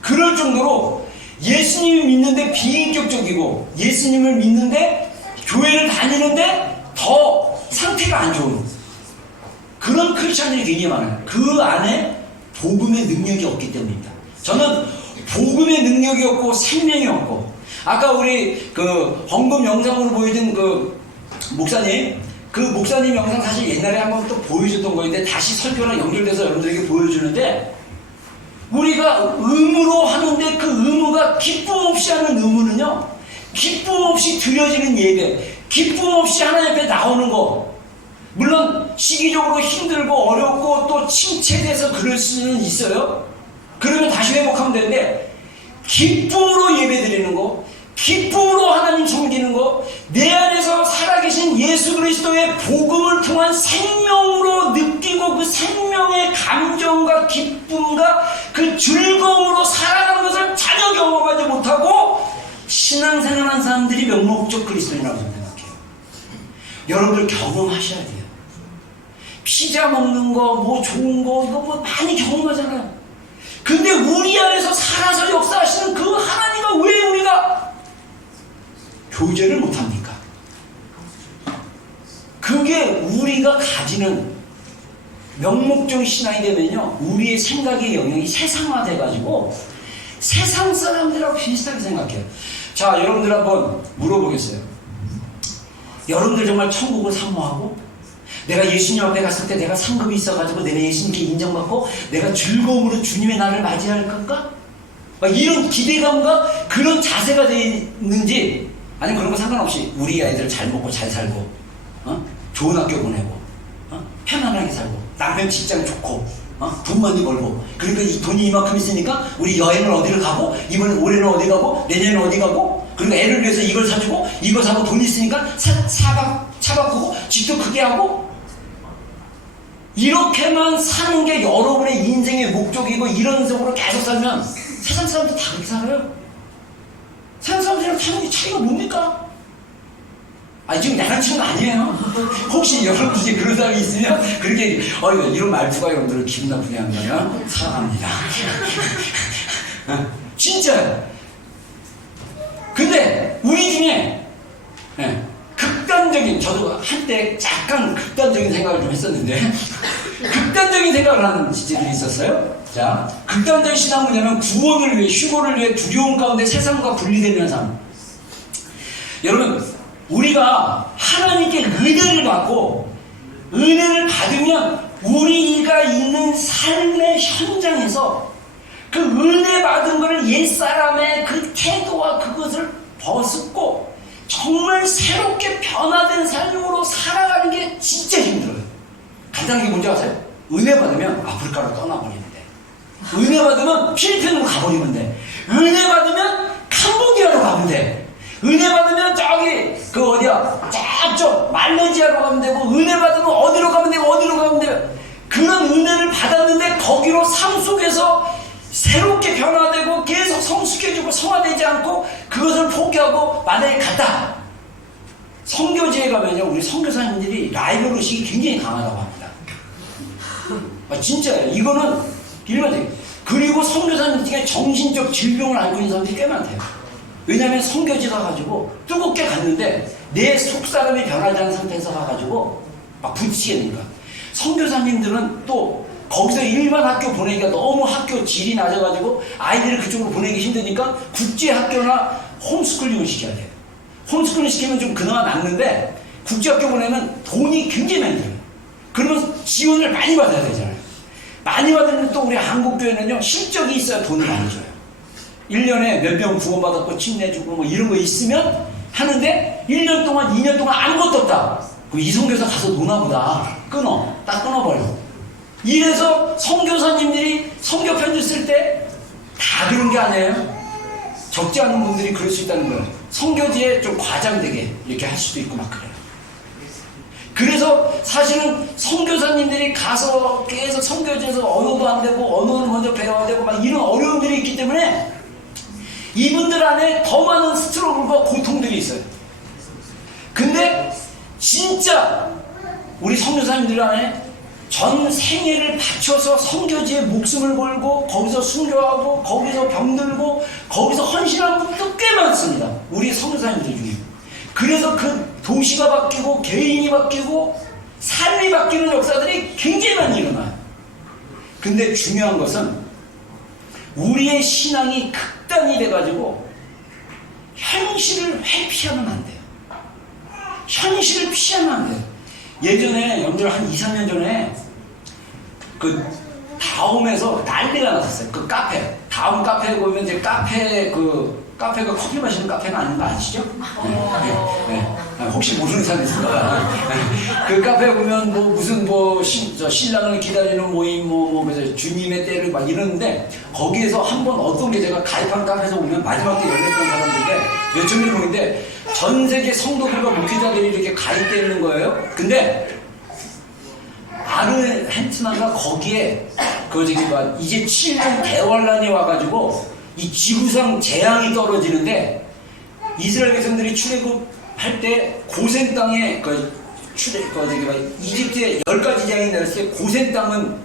그럴 정도로 예수님을 믿는데 비인격적이고, 예수님을 믿는데 교회를 다니는데 더 상태가 안 좋은 그런 크리스찬들이 굉장히 많아요. 그 안에 복음의 능력이 없기 때문입니다. 저는 복음의 능력이 없고 생명이 없고, 아까 우리 그 헌금 영상으로 보여준 그 목사님, 그 목사님 영상 사실 옛날에 한번 또 보여줬던 거인데 다시 설교랑 연결돼서 여러분들에게 보여주는데, 우리가 의무로 하는데 그 의무가 기쁨 없이 하는 의무는요, 기쁨 없이 드려지는 예배, 기쁨 없이 하나님 앞에 나오는 거, 물론 시기적으로 힘들고 어렵고 또 침체돼서 그럴 수는 있어요. 그러면 다시 회복하면 되는데, 기쁨으로 예배 드리는 거, 기쁨으로 하나님 섬기는 거, 내 안에서 살아계신 예수 그리스도의 복음을 통한 생명으로 느끼고 그 생명의 감정과 기쁨과 그 즐거움으로 살아가는 것을 전혀 경험하지 못하고 신앙생활한 사람들이 명목적 그리스도인이라고 생각해요. 여러분들 경험하셔야 돼요. 피자 먹는 거, 뭐 좋은 거, 이거 뭐 많이 경험하잖아요. 근데 우리 안에서 살아서 역사하시는 그 하나님과 왜 우리가 교제를 못합니까? 그게 우리가 가지는 명목적 신앙이 되면요, 우리의 생각의 영역이 세상화돼가지고 세상 사람들하고 비슷하게 생각해요. 자, 여러분들 한번 물어보겠어요. 여러분들 정말 천국을 사모하고, 내가 예수님 앞에 갔을 때 내가 상급이 있어가지고 내가 예수님께 인정받고 내가 즐거움으로 주님의 날을 맞이할 건가? 이런 기대감과 그런 자세가 되어 있는지, 아니 그런 거 상관없이 우리 아이들 잘 먹고 잘 살고, 좋은 학교 보내고, 편안하게 살고, 남편 직장 좋고, 돈 많이 벌고, 그러니까 이 돈이 이만큼 있으니까 우리 여행을 어디를 가고, 이번에 올해는 어디 가고, 내년에는 어디 가고, 그리고 애를 위해서 이걸 사주고, 이거 사고, 돈 있으니까 차 바꾸고, 집도 크게 하고, 이렇게만 사는 게 여러분의 인생의 목적이고, 이런 식으로 계속 살면 세상 사람들 다 그렇게 살아요. 세상 사람들이랑 사는 차이가 뭡니까? 지금 야단치는 거 아니에요. 혹시 여러분들이 그런 사람이 있으면 그렇게 이런 말투가 여러분들을 기분 나쁘게 한 거예요. 사랑합니다. 진짜요. 근데 우리 중에 극단적인, 저도 한때 약간 극단적인 생각을 좀 했었는데 극단적인 생각을 하는 시절이 있었어요. 자, 극단적인 신앙은 뭐냐면 구원을 위해, 휴고를 위해 두려움 가운데 세상과 분리되는 삶. 여러분, 우리가 하나님께 은혜를 받고 은혜를 받으면 우리가 있는 삶의 현장에서 그 은혜 받은 것을 옛사람의 그 태도와 그것을 벗고 정말 새롭게 변화된 삶으로 살아가는 게 진짜 힘들어요. 간단한 게 뭔지 아세요? 은혜 받으면 아프리카로 떠나버리는데, 은혜 받으면 필리핀으로 가버리면 돼, 은혜 받으면 캄보디아로 가면 돼, 은혜 받으면 저기 그 어디야 저쪽 말레이시아로 가면 되고, 은혜 받으면 어디로 가면 되고 어디로 가면 돼요. 그런 은혜를 받았는데 거기로 삶 속에서 새롭게 변화되고 계속 성숙해지고 성화되지 않고 그것을 포기하고 만약에 갔다. 선교지에 가면요, 우리 선교사님들이 라이벌 의식이 굉장히 강하다고 합니다. 진짜예요. 이거는 일반적인. 그리고 선교사님 중에 정신적 질병을 앓고 있는 사람들이 꽤 많대요. 왜냐하면 선교지 가가지고 뜨겁게 갔는데 내 속사람이 변하지 않은 상태에서 가가지고 막 부딪히게 되니까. 선교사님들은 또 거기서 일반 학교 보내기가 너무 학교 질이 낮아가지고 아이들을 그쪽으로 보내기 힘드니까 국제학교나 홈스쿨링을 시켜야 돼요. 홈스쿨링 시키면 좀 그나마 낫는데 국제학교 보내면 돈이 굉장히 많이 들어요. 그러면 지원을 많이 받아야 되잖아요. 많이 받으면 또 우리 한국교회는요, 실적이 있어야 돈을 많이 줘요. 1년에 몇 명 구원받았고 침내주고 뭐 이런 거 있으면 하는데 1년 동안 2년 동안 아무것도 없다. 그럼 이 선교사 가서 노나보다. 끊어. 딱 끊어버려. 이래서 선교사님들이 선교 편지 쓸 때 다 그런 게 아니에요. 적지 않은 분들이 그럴 수 있다는 거예요. 선교지에 좀 과장되게 이렇게 할 수도 있고 막 그래요. 그래서 사실은 선교사님들이 가서 계속 선교지에서 언어도 안 되고 언어는 먼저 배워야 되고 막 이런 어려움들이 있기 때문에 이분들 안에 더 많은 스트러글과 고통들이 있어요. 근데 진짜 우리 선교사님들 안에 전 생애를 바쳐서 선교지에 목숨을 걸고 거기서 순교하고 거기서 병들고 거기서 헌신한 분도 꽤 많습니다. 우리 선교사님들 중에. 그래서 그 도시가 바뀌고 개인이 바뀌고 삶이 바뀌는 역사들이 굉장히 많이 일어나요. 근데 중요한 것은 우리의 신앙이 극단이 돼가지고 현실을 회피하면 안 돼요. 현실을 피하면 안 돼요. 예전에 연절 한 2, 3년 전에 그 다음에서 난리가 났었어요. 그 카페. 다음 카페에 보면 이제 카페가 커피 마시는 카페가 아닌 거 아시죠? 네. 혹시 모르는 사람이 있을까? 그 카페에 보면 뭐 무슨 신랑을 기다리는 모임 그래서 주님의 때를 막 이러는데 거기에서 한번 어떤 게 제가 가입한 카페에서 보면 마지막 때 열렸던 사람들인데 몇천 명이 모이는데 전 세계 성도들과 목회자들이 이렇게 가입되어 있는 거예요. 근데 아르헨티나가 거기에 이제 7년 대환란이 와가지고 이 지구상 재앙이 떨어지는데 이스라엘 백성들이 출애굽할 때 고센 땅에 이집트에 10가지 재앙이 내렸을 때 고센 땅은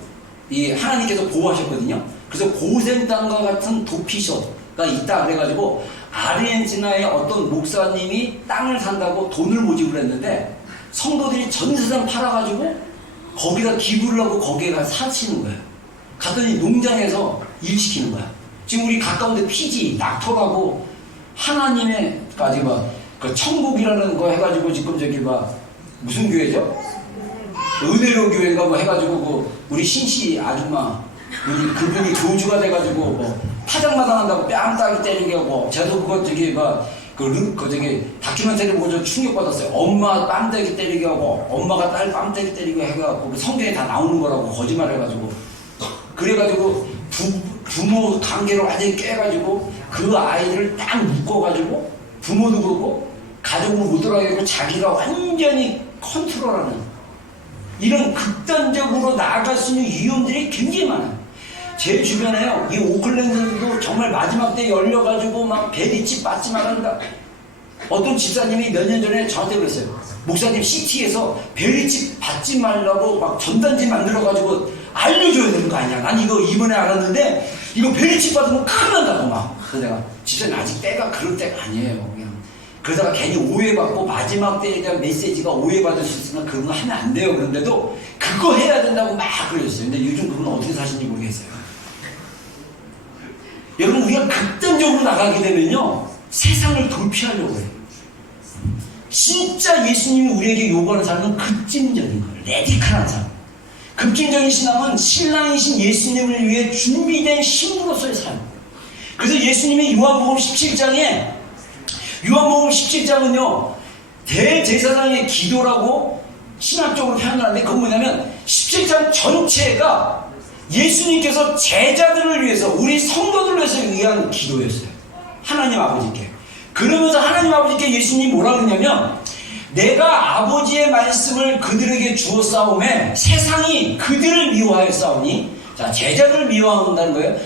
이 하나님께서 보호하셨거든요. 그래서 고센 땅과 같은 도피처가 있다 그래가지고 아르헨티나의 어떤 목사님이 땅을 산다고 돈을 모집을 했는데 성도들이 전 세상 팔아가지고 거기다 기부를 하고 거기에 가서 사치는 거예요. 갔더니 농장에서 일 시키는 거야. 지금 우리 가까운데 피지, 낙토라고 하나님의 그 천국이라는 거 해가지고 지금 무슨 교회죠? 은혜로 교회인가 뭐 해가지고 우리 신씨 아줌마 그분이 교주가 돼가지고 파장마당 한다고 뺨따기 때리게 하고 저도 그거 다큐멘터리 보고 충격받았어요. 엄마 뺨때기 때리게 하고 엄마가 딸 뺨때기 때리게 해가지고 성경에 다 나오는 거라고 거짓말 해가지고 그래가지고 부모 관계를 완전히 깨가지고 그 아이를 딱 묶어가지고 부모도 그렇고 가족을 못 들어가고 자기가 완전히 컨트롤하는 이런 극단적으로 나아갈 수 있는 위험들이 굉장히 많아요. 제 주변에요, 이 오클랜드도 정말 마지막 때 열려가지고 막 베리집 받지 말한다. 어떤 집사님이 몇 년 전에 저한테 그랬어요. 목사님 시티에서 베리집 받지 말라고 막 전단지 만들어가지고 알려줘야 되는 거 아니야. 난 이거 이번에 알았는데 이거 베리집 받으면 큰일 난다고 막. 그래서 내가 집사님 아직 때가 그럴 때가 아니에요. 그냥 그러다가 괜히 오해받고 마지막 때에 대한 메시지가 오해받을 수 있으면 그런 거 하면 안 돼요. 그런데도 그거 해야 된다고 막 그러셨어요. 근데 요즘 그분 어떻게 사시는지 모르겠어요. 여러분 우리가 극단적으로 나가게 되면요 세상을 돌피하려고 해요. 진짜 예수님이 우리에게 요구하는 삶은 급진적인 거예요. 레디컬한 삶. 급진적인 신앙은 신랑이신 예수님을 위해 준비된 신부로서의 삶. 그래서 예수님이 요한복음 17장은요, 대제사장의 기도라고 신학적으로 표현하는데, 그건 뭐냐면 17장 전체가 예수님께서 제자들을 위해서, 우리 성도들을 위해서 위한 기도였어요. 하나님 아버지께. 그러면서 하나님 아버지께 예수님이 뭐라 그러냐면, 내가 아버지의 말씀을 그들에게 주었사오매 세상이 그들을 미워하였사오니, 자, 제자들을 미워한다는 거예요.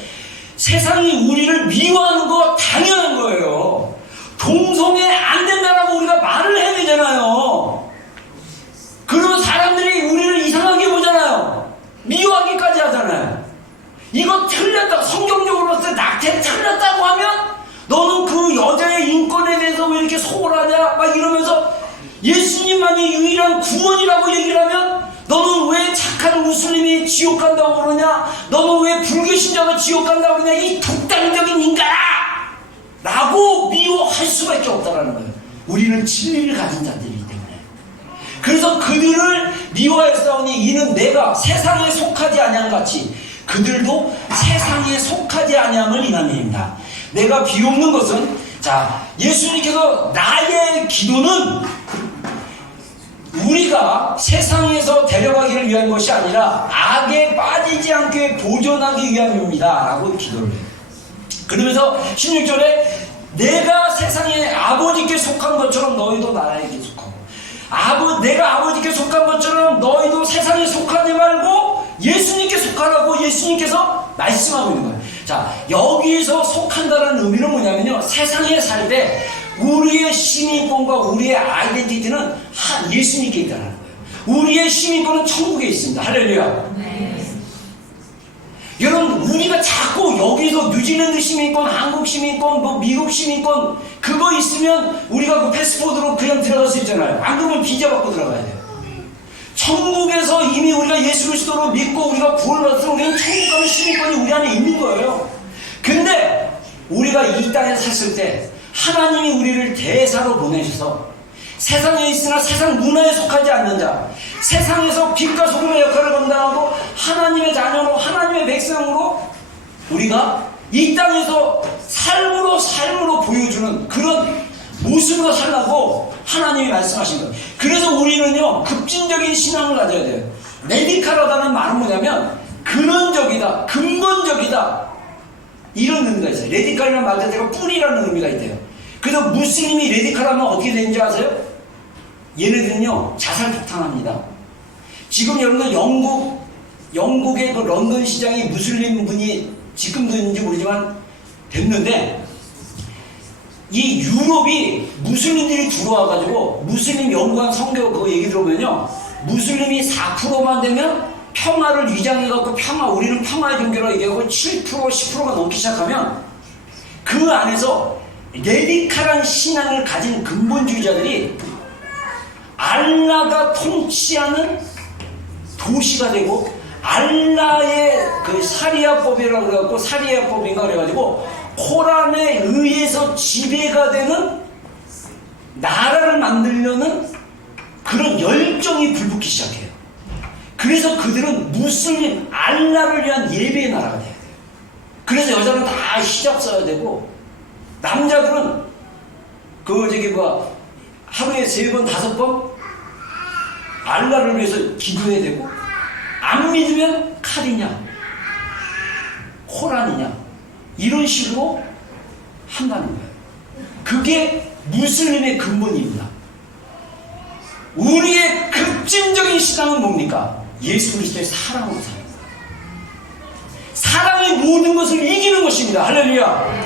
세상이 우리를 미워하는 거 당연한 거예요. 동성애 안 된다라고 우리가 말을 해야 되잖아요. 그러면 사람들이 우리를 이상하게 보잖아요. 미워하기까지 하잖아요. 이거 틀렸다, 성경적으로 봤을 때 낙태 틀렸다고 하면 너는 그 여자의 인권에 대해서 왜 이렇게 소홀하냐 막 이러면서, 예수님만이 유일한 구원이라고 얘기를 하면 너는 왜 착한 무슬림이 지옥 간다고 그러냐, 너는 왜 불교 신자가 지옥 간다고 그러냐, 이 독단적인 인간아 라고 미워할 수밖에 없다는 거예요. 우리는 진리를 가진 자들이기 때문에. 그래서 그들을 미워했사오니 이는 내가 세상에 속하지 아니한 같이 그들도 세상에 속하지 아니함을 인함입니다. 내가 비웃는 것은, 자, 예수님께서 나의 기도는 우리가 세상에서 데려가기를 위한 것이 아니라 악에 빠지지 않게 보존하기 위함입니다 라고 기도를 해요. 그러면서 16절에 내가 세상에 아버지께 속한 것처럼 너희도 나에게 속하고, 내가 아버지께 속한 것처럼 너희도 세상에 속하지 말고 예수님께 속하라고 예수님께서 말씀하고 있는 거예요. 자, 여기서 속한다는 의미는 뭐냐면요, 세상에 살 때 우리의 시민권과 우리의 아이덴티티는 예수님께 있다는 거예요. 우리의 시민권은 천국에 있습니다. 할렐루야. 네. 여러분, 우리가 자꾸 여기서 뉴질랜드 시민권, 한국 시민권, 뭐 미국 시민권 그거 있으면 우리가 그 패스포드로 그냥 들어갈 수 있잖아요. 안 그러면 비자 받고 들어가야 돼요. 천국에서 이미 우리가 예수 그리스도로 믿고 우리가 구원받았으면 우리는 천국 가는 시민권이 우리 안에 있는 거예요. 근데 우리가 이 땅에 샀을 때 하나님이 우리를 대사로 보내셔서 세상에 있으나 세상 문화에 속하지 않는 자, 세상에서 빛과 소금의 역할을 감당하고 하나님의 자녀로, 하나님의 백성으로 우리가 이 땅에서 삶으로 보여주는 그런 모습으로 살라고 하나님이 말씀하신 거예요. 그래서 우리는요, 급진적인 신앙을 가져야 돼요. 레디컬하다는 말은 뭐냐면 근원적이다, 근본적이다, 이런 의미가 있어요. 레디컬이라는 말 자체가 뿌리라는 의미가 있대요. 그래서 무슬림이 레디컬하면 어떻게 되는지 아세요? 얘네들은요, 자살 폭탄합니다. 지금 여러분들 영국의 그 런던 시장이 무슬림 분이 지금도 있는지 모르지만 됐는데, 이 유럽이 무슬림들이 들어와가지고 무슬림 연구한 성경 그거 얘기 들어보면요, 무슬림이 4%만 되면 평화를 위장해갖고 우리는 평화의 종교라고 얘기하고 7%, 10%가 넘기 시작하면 그 안에서 레디컬한 신앙을 가진 근본주의자들이 알라가 통치하는 도시가 되고, 알라의 그 사리아법이라고 그래갖고, 사리아법인가 그래가지고 코란에 의해서 지배가 되는 나라를 만들려는 그런 열정이 불붙기 시작해요. 그래서 그들은 무슬림 알라를 위한 예배의 나라가 돼야 돼요. 그래서 여자는 다 히잡 써야 되고, 남자들은 하루에 3번, 5번 알라를 위해서 기도해야 되고, 안 믿으면 칼이냐 코란이냐 이런 식으로 한다는 거예요. 그게 무슬림의 근본입니다. 우리의 급진적인 신앙은 뭡니까? 예수 그리스도의 사랑으로 사는 거예요. 사랑이 모든 것을 이기는 것입니다. 할렐루야.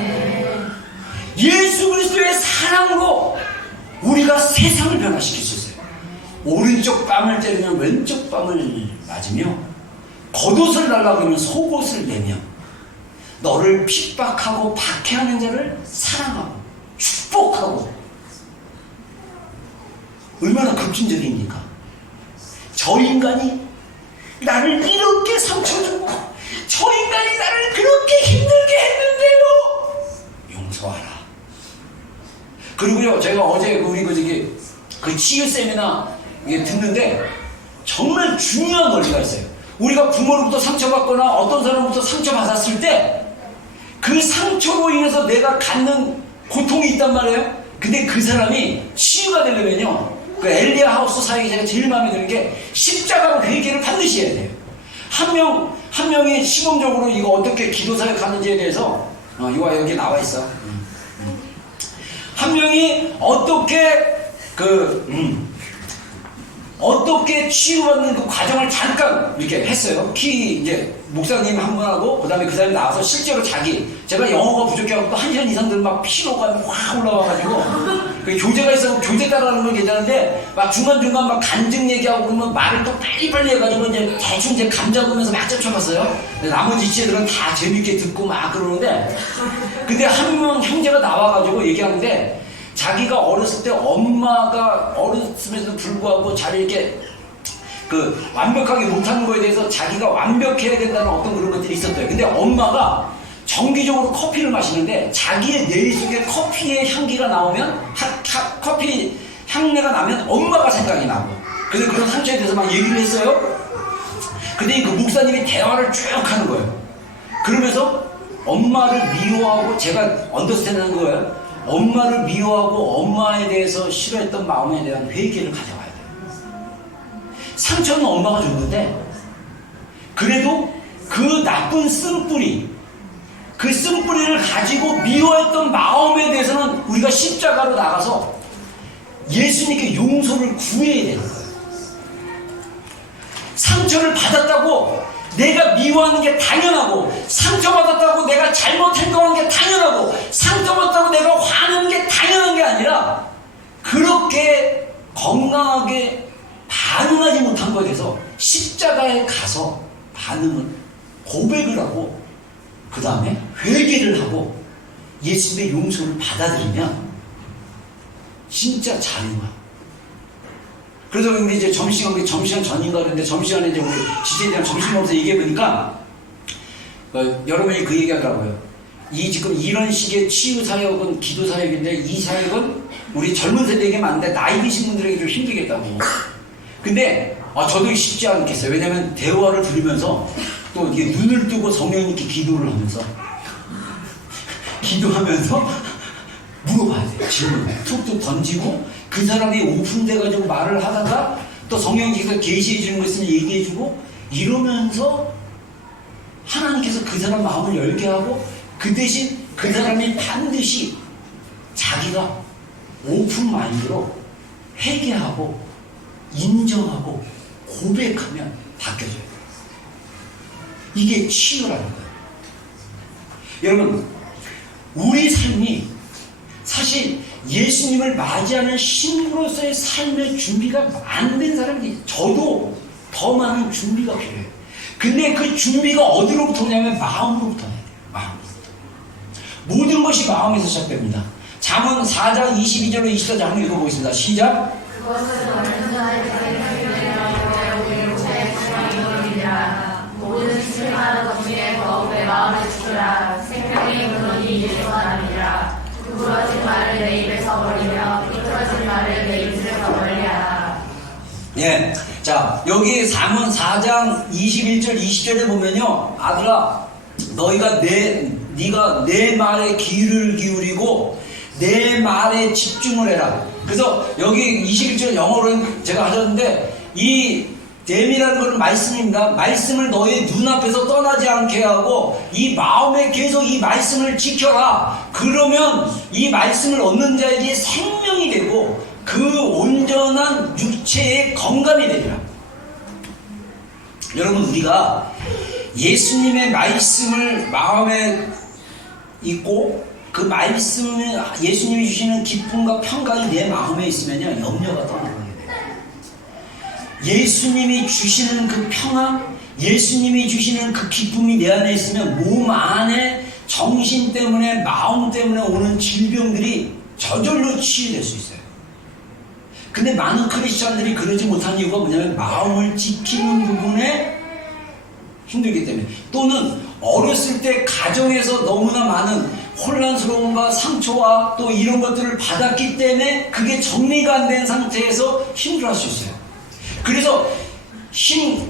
예수 그리스도의 사랑으로 우리가 세상을 변화시킬 수 있어요. 오른쪽 뺨을 때리면 왼쪽 뺨을 맞으며, 겉옷을 달라고 하면 속옷을 내며, 너를 핍박하고 박해하는 자를 사랑하고 축복하고. 얼마나 급진적입니까? 저 인간이 나를 이렇게 상처주고, 저 인간이 나를 그렇게 힘들게 했는데요, 용서하라. 그리고요, 제가 어제 우리 그 치유 세미나 이게 듣는데 정말 중요한 원리가 있어요. 우리가 부모로부터 상처받거나 어떤 사람부터 상처받았을 때 그 상처로 인해서 내가 갖는 고통이 있단 말이에요. 근데 그 사람이 치유가 되려면요, 그 엘리야 하우스 사역이 제가 제일 마음에 드는 게 십자가로 회개를 반드시 해야 돼요. 한 명이 시범적으로 이거 어떻게 기도 사역하는지에 대해서 이거 여기 나와 있어. 한 명이 어떻게 치유받는 그 과정을 잠깐 이렇게 했어요. 이제 목사님 한 분하고 그다음에 그 사람이 나와서 실제로 제가 영어가 부족해갖고 또 1시간 이상 들면 막 피로감이 확 올라와가지고 그 교재가 있어서 교재 따라하는 건 괜찮은데 막 중간중간 막 간증 얘기하고 그러면 말을 또 빨리빨리 해가지고 이제 대충 이제 감 잡으면서 막 쫓아봤어요. 나머지 지체들은 다 재밌게 듣고 막 그러는데 근데 한 명 형제가 나와가지고 얘기하는데 자기가 어렸을 때 엄마가 어렸음에도 불구하고 잘 이렇게 완벽하게 못하는 거에 대해서 자기가 완벽해야 된다는 어떤 그런 것들이 있었대요. 근데 엄마가 정기적으로 커피를 마시는데 자기의 뇌 속에 커피의 향기가 나오면 커피 향내가 나면 엄마가 생각이 나고 그래서 그런 상처에 대해서 막 얘기를 했어요. 근데 그 목사님이 대화를 쭉 하는 거예요. 그러면서 엄마를 미워하고 제가 언더스탠드하는 거예요. 엄마를 미워하고 엄마에 대해서 싫어했던 마음에 대한 회개를 가져와야 돼요. 상처는 엄마가 줬는데 그래도 그 나쁜 쓴뿌리 그 쓴뿌리를 가지고 미워했던 마음에 대해서는 우리가 십자가로 나가서 예수님께 용서를 구해야 되는 거예요. 상처를 받았다고 내가 미워하는 게 당연하고 상처받았다고 내가 잘못 행동하는 게 당연하고 상처받았다고 내가 화내는 게 당연한 게 아니라 그렇게 건강하게 반응하지 못한 것에 대해서 십자가에 가서 반응을 고백을 하고 그 다음에 회개를 하고 예수님의 용서를 받아들이면 진짜 자유가. 그래서 우리 이제 점심시간 전인가 그랬는데 점심시간에 이제 우리 지체에 대한 점심 먹으면서 얘기해보니까 여러분이 그 얘기 하더라고요. 지금 이런 식의 치유 사역은 기도 사역인데 이 사역은 우리 젊은 세대에게 맞는데 나이 드신 분들에게 좀 힘들겠다고. 근데 저도 쉽지 않겠어요. 왜냐면 대화를 들으면서 또 이게 눈을 뜨고 성령님께 기도를 하면서 기도하면서 물어봐야 돼요. 질문을 툭툭 던지고 그 사람이 오픈돼가지고 말을 하다가 또 성령님께서 계시해 주는 거 있으면 얘기해주고 이러면서 하나님께서 그 사람 마음을 열게 하고 그 대신 그 사람이 반드시 자기가 오픈 마인드로 회개하고 인정하고 고백하면 바뀌어져요. 이게 치유라는 거예요. 여러분, 우리 삶이 사실 예수님을 맞이하는 신부로서의 삶의 준비가 안 된 사람이 저도 더 많은 준비가 필요해요. 근데 그 준비가 어디로부터 오냐면 마음으로부터 해야 돼요. 마음으로부터. 모든 것이 마음에서 시작됩니다. 잠언 4장 22절로 24절 한번 읽어보겠습니다. 시작. 모든 실망하는 것 중에 거울의 마음을 지키라. 생명의 근원이 예수가 아니라 부러진 말을 내 입에서 버리며 비틀어진 말을 내 입술에서 멀리하라. 예, 자 여기 잠언 4장 21절 20절에 보면요, 아들아 너희가 네가 내 말에 귀를 기울이고 내 말에 집중을 해라. 그래서 여기 21절 영어로는 제가 하셨는데 이 댐이라는 것은 말씀입니다. 말씀을 너의 눈앞에서 떠나지 않게 하고 이 마음에 계속 이 말씀을 지켜라. 그러면 이 말씀을 얻는 자에게 생명이 되고 그 온전한 육체의 건강이 되리라. 여러분, 우리가 예수님의 말씀을 마음에 있고 그 말씀을 예수님이 주시는 기쁨과 평강이 내 마음에 있으면요, 염려가 떠나게 돼요. 예수님이 주시는 그 평안, 예수님이 주시는 그 기쁨이 내 안에 있으면 몸 안에 정신 때문에 마음 때문에 오는 질병들이 저절로 치유될 수 있어요. 근데 많은 크리스찬들이 그러지 못하는 이유가 뭐냐면 마음을 지키는 부분에 힘들기 때문에, 또는 어렸을 때 가정에서 너무나 많은 혼란스러움과 상처와 또 이런 것들을 받았기 때문에 그게 정리가 안 된 상태에서 힘들어할 수 있어요. 그래서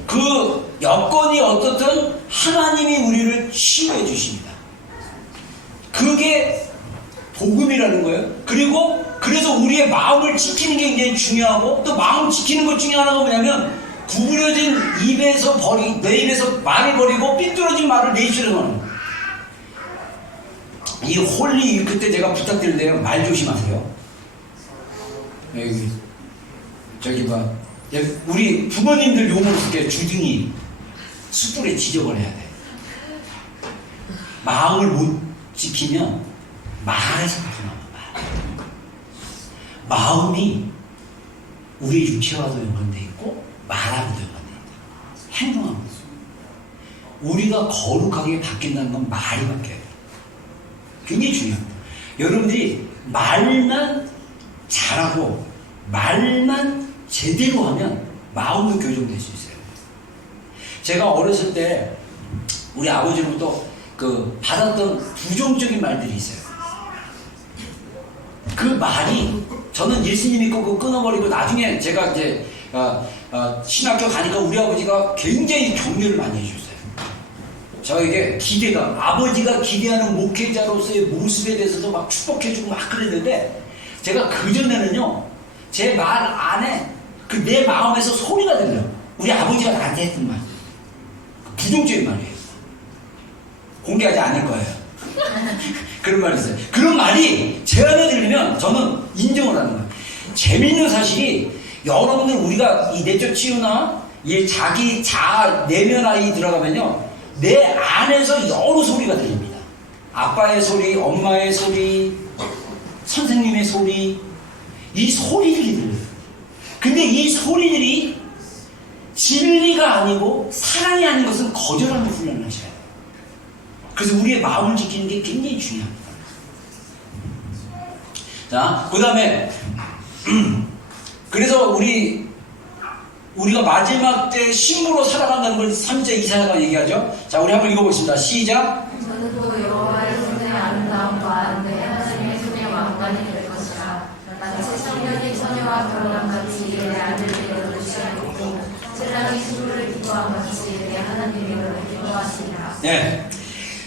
그 여건이 어떻든 하나님이 우리를 치유해 주십니다. 그게 복음이라는 거예요. 그리고 그래서 우리의 마음을 지키는 게 굉장히 중요하고, 또 마음 지키는 것 중에 하나가 뭐냐면 구부려진 입에서 내 입에서 말을 버리고 삐뚤어진 말을 내 입술에 넣는 거예요. 이 홀리, 그때 제가 부탁드리는데요, 말 조심하세요. 여기 저기 우리 부모님들 용어로 쓸게, 주둥이 숯불에 지져버려야 돼. 마음을 못 지키면 말에서 나와. 마음이 우리 육체와도 연관되어 있고 말하고도 연관되어 있다. 행동하고 있어. 우리가 거룩하게 바뀐다는 건 말이 바뀌어야 돼. 굉장히 중요합니다. 여러분들이 말만 잘하고 말만 제대로 하면 마음도 교정될 수 있어요. 제가 어렸을 때 우리 아버지로부터 받았던 부정적인 말들이 있어요. 그 말이, 저는 예수님 믿고 그거 끊어버리고 나중에 제가 이제 신학교 가니까 우리 아버지가 굉장히 격려를 많이 해주셨어요. 저에게 아버지가 기대하는 목회자로서의 모습에 대해서도 막 축복해주고 막 그랬는데, 제가 그전에는요, 제 말 안에 내 마음에서 소리가 들려요. 우리 아버지가 나한테 했던 말. 부정적인 말이에요. 공개하지 않을 거예요. 그런 말이 있어요. 그런 말이 제 안에 들리면 저는 인정을 하는 거예요. 재밌는 사실이, 여러분들 우리가 이 내적 치유나 이 자기 내면 아이 들어가면요, 내 안에서 여러 소리가 들립니다. 아빠의 소리, 엄마의 소리, 선생님의 소리, 이 소리들이 들려요. 근데 이 소리들이 진리가 아니고 사랑이 아닌 것은 거절하는 훈련을 하셔야 돼요. 그래서 우리의 마음을 지키는 게 굉장히 중요합니다. 자, 그 다음에 그래서 우리가 마지막 때 신부로 살아간다는 걸 3절 이사야가 얘기하죠. 자, 우리 한번 읽어보겠습니다. 시작. 저는 또 여호와의 손의 아름다움과 내 하나님의 손의 왕관이 될 것이라. 마치 청년이 처녀와 결혼한 같이 내 아들을 얻으시고 신랑이 신부를 기뻐한 같이 내 하나님을 기뻐하시리라. 네,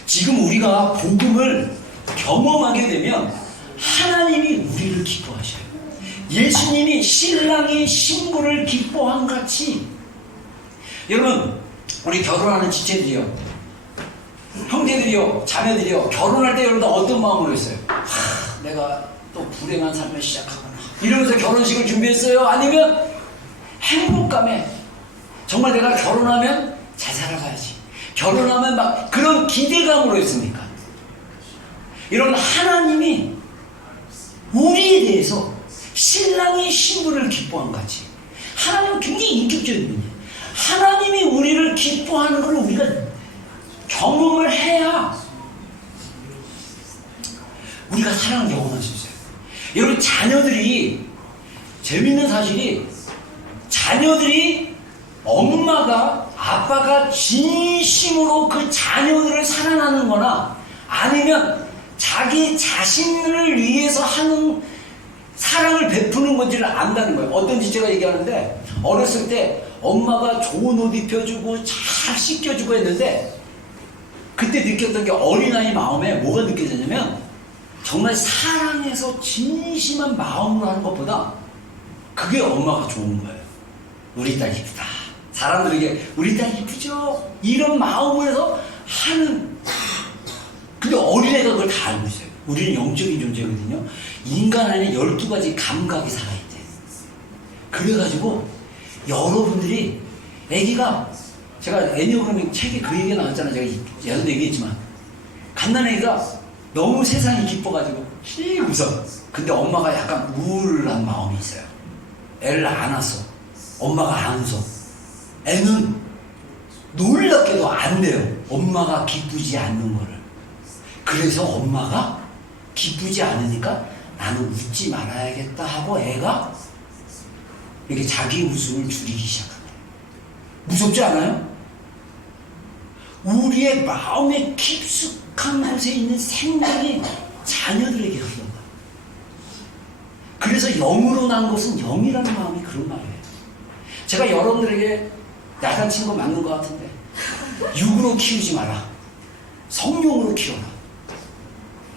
지금 우리가 복음을 경험하게 되면 하나님이 우리를 기뻐하셔요. 예수님이 신랑이 신부를 기뻐한 같이. 여러분, 우리 결혼하는 지체들이요, 형제들이요, 자매들이요, 결혼할 때 여러분들 어떤 마음으로 했어요? 내가 또 불행한 삶을 시작하거나 이러면서 결혼식을 준비했어요? 아니면 행복감에, 정말 내가 결혼하면 잘 살아가야지, 결혼하면 막 그런 기대감으로 했습니까? 여러분, 하나님이 우리에 대해서 신랑이 신부를 기뻐한 같이, 하나님은 굉장히 인격적인 분이에요. 하나님이 우리를 기뻐하는 걸 우리가 경험을 해야 우리가 사랑을 경험할 수 있어요. 여러분, 자녀들이, 재밌는 사실이, 자녀들이 엄마가, 아빠가 진심으로 그 자녀들을 사랑하는 거나 아니면 자기 자신을 위해서 하는 사랑을 베푸는 건지를 안다는 거예요. 어떤지 제가 얘기하는데, 어렸을 때 엄마가 좋은 옷 입혀주고 잘 씻겨주고 했는데, 그때 느꼈던 게 어린아이 마음에 뭐가 느껴졌냐면, 정말 사랑해서 진심한 마음으로 하는 것보다 그게 엄마가 좋은 거예요. 우리 딸 이쁘다, 사람들에게 우리 딸 이쁘죠, 이런 마음으로 해서 하는. 근데 어린애가 그걸 다 알고 있어요. 우리는 영적인 존재거든요. 인간 안에 12가지 감각이 살아있대. 그래가지고 여러분들이, 애기가, 제가 애니어그램 책에 그 얘기가 나왔잖아요. 제가 예전에 얘기했지만, 갓난애기가 너무 세상이 기뻐가지고 히 웃어. 근데 엄마가 약간 우울한 마음이 있어요. 애를 안았어. 엄마가 안 웃어. 애는 놀랍게도 안 돼요. 엄마가 기쁘지 않는 거를. 그래서 엄마가 기쁘지 않으니까 나는 웃지 말아야겠다 하고 애가 이렇게 자기 웃음을 줄이기 시작합니다. 무섭지 않아요? 우리의 마음의 깊숙한 곳에 있는 생명이 자녀들에게 흐른다. 그래서 영으로 난 것은 영이라는 마음이 그런 말이에요. 제가 여러분들에게 야단친 거 맞는 것 같은데, 육으로 키우지 마라. 성령으로 키워라.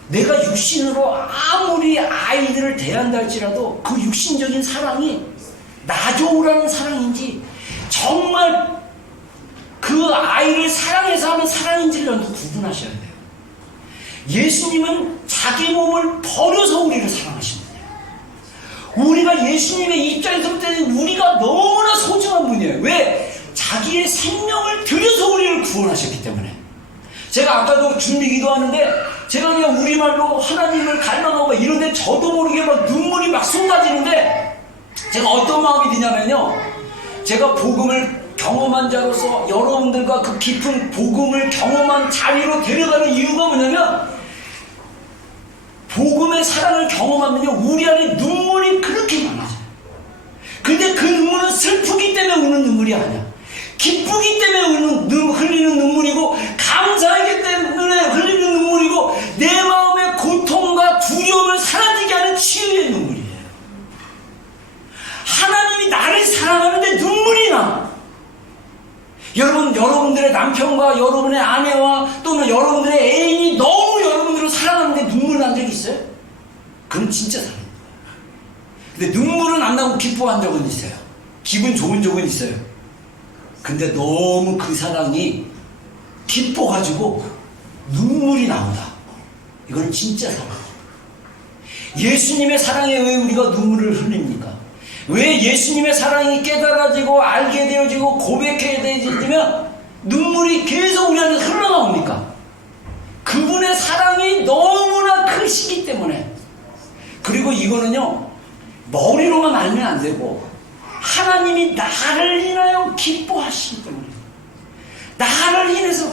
내가 육신으로 아무리 아이들을 대한다 할지라도 그 육신적인 사랑이 나 좋으라는 사랑인지 정말 그 아이를 사랑해서 하는 사랑인지를 구분하셔야 돼요. 예수님은 자기 몸을 버려서 우리를 사랑하신 분이에요. 우리가 예수님의 입장에서 볼 때는 우리가 너무나 소중한 분이에요. 왜? 자기의 생명을 들여서 우리를 구원하셨기 때문에. 제가 아까도 준비 기도하는데 제가 그냥 우리말로 하나님을 갈망하고 이런데 저도 모르게 막 눈물이 막 쏟아지는데, 제가 어떤 마음이 드냐면요, 제가 복음을 경험한 자로서 여러분들과 그 깊은 복음을 경험한 자리로 데려가는 이유가 뭐냐면, 복음의 사랑을 경험하면요 우리 안에 눈물이 그렇게 많아져요. 근데 그 눈물은 슬프기 때문에 우는 눈물이 아니야. 기쁘기 때문에 흘리는 눈물이고, 감사하기 때문에 흘리는 눈물이고, 내 마음의 고통과 두려움을 사라지게 하는 치유의 눈물이에요. 하나님이 나를 사랑하는데 눈물이 나. 여러분들의 남편과 여러분의 아내와 또는 여러분들의 애인이 너무 여러분들을 사랑하는데 눈물 난 적이 있어요? 그건 진짜 사랑입니다. 근데 눈물은 안 나고 기뻐한 적은 있어요. 기분 좋은 적은 있어요. 근데 너무 그 사랑이 기뻐가지고 눈물이 나온다. 이건 진짜 사랑. 예수님의 사랑에 왜 우리가 눈물을 흘립니까? 왜 예수님의 사랑이 깨달아지고 알게 되어지고 고백해야 되어지면 눈물이 계속 우리 안에 흘러나옵니까? 그분의 사랑이 너무나 크시기 때문에. 그리고 이거는요 머리로만 알면 안 되고 하나님이 나를 인하여 기뻐하시기 때문에, 나를 인해서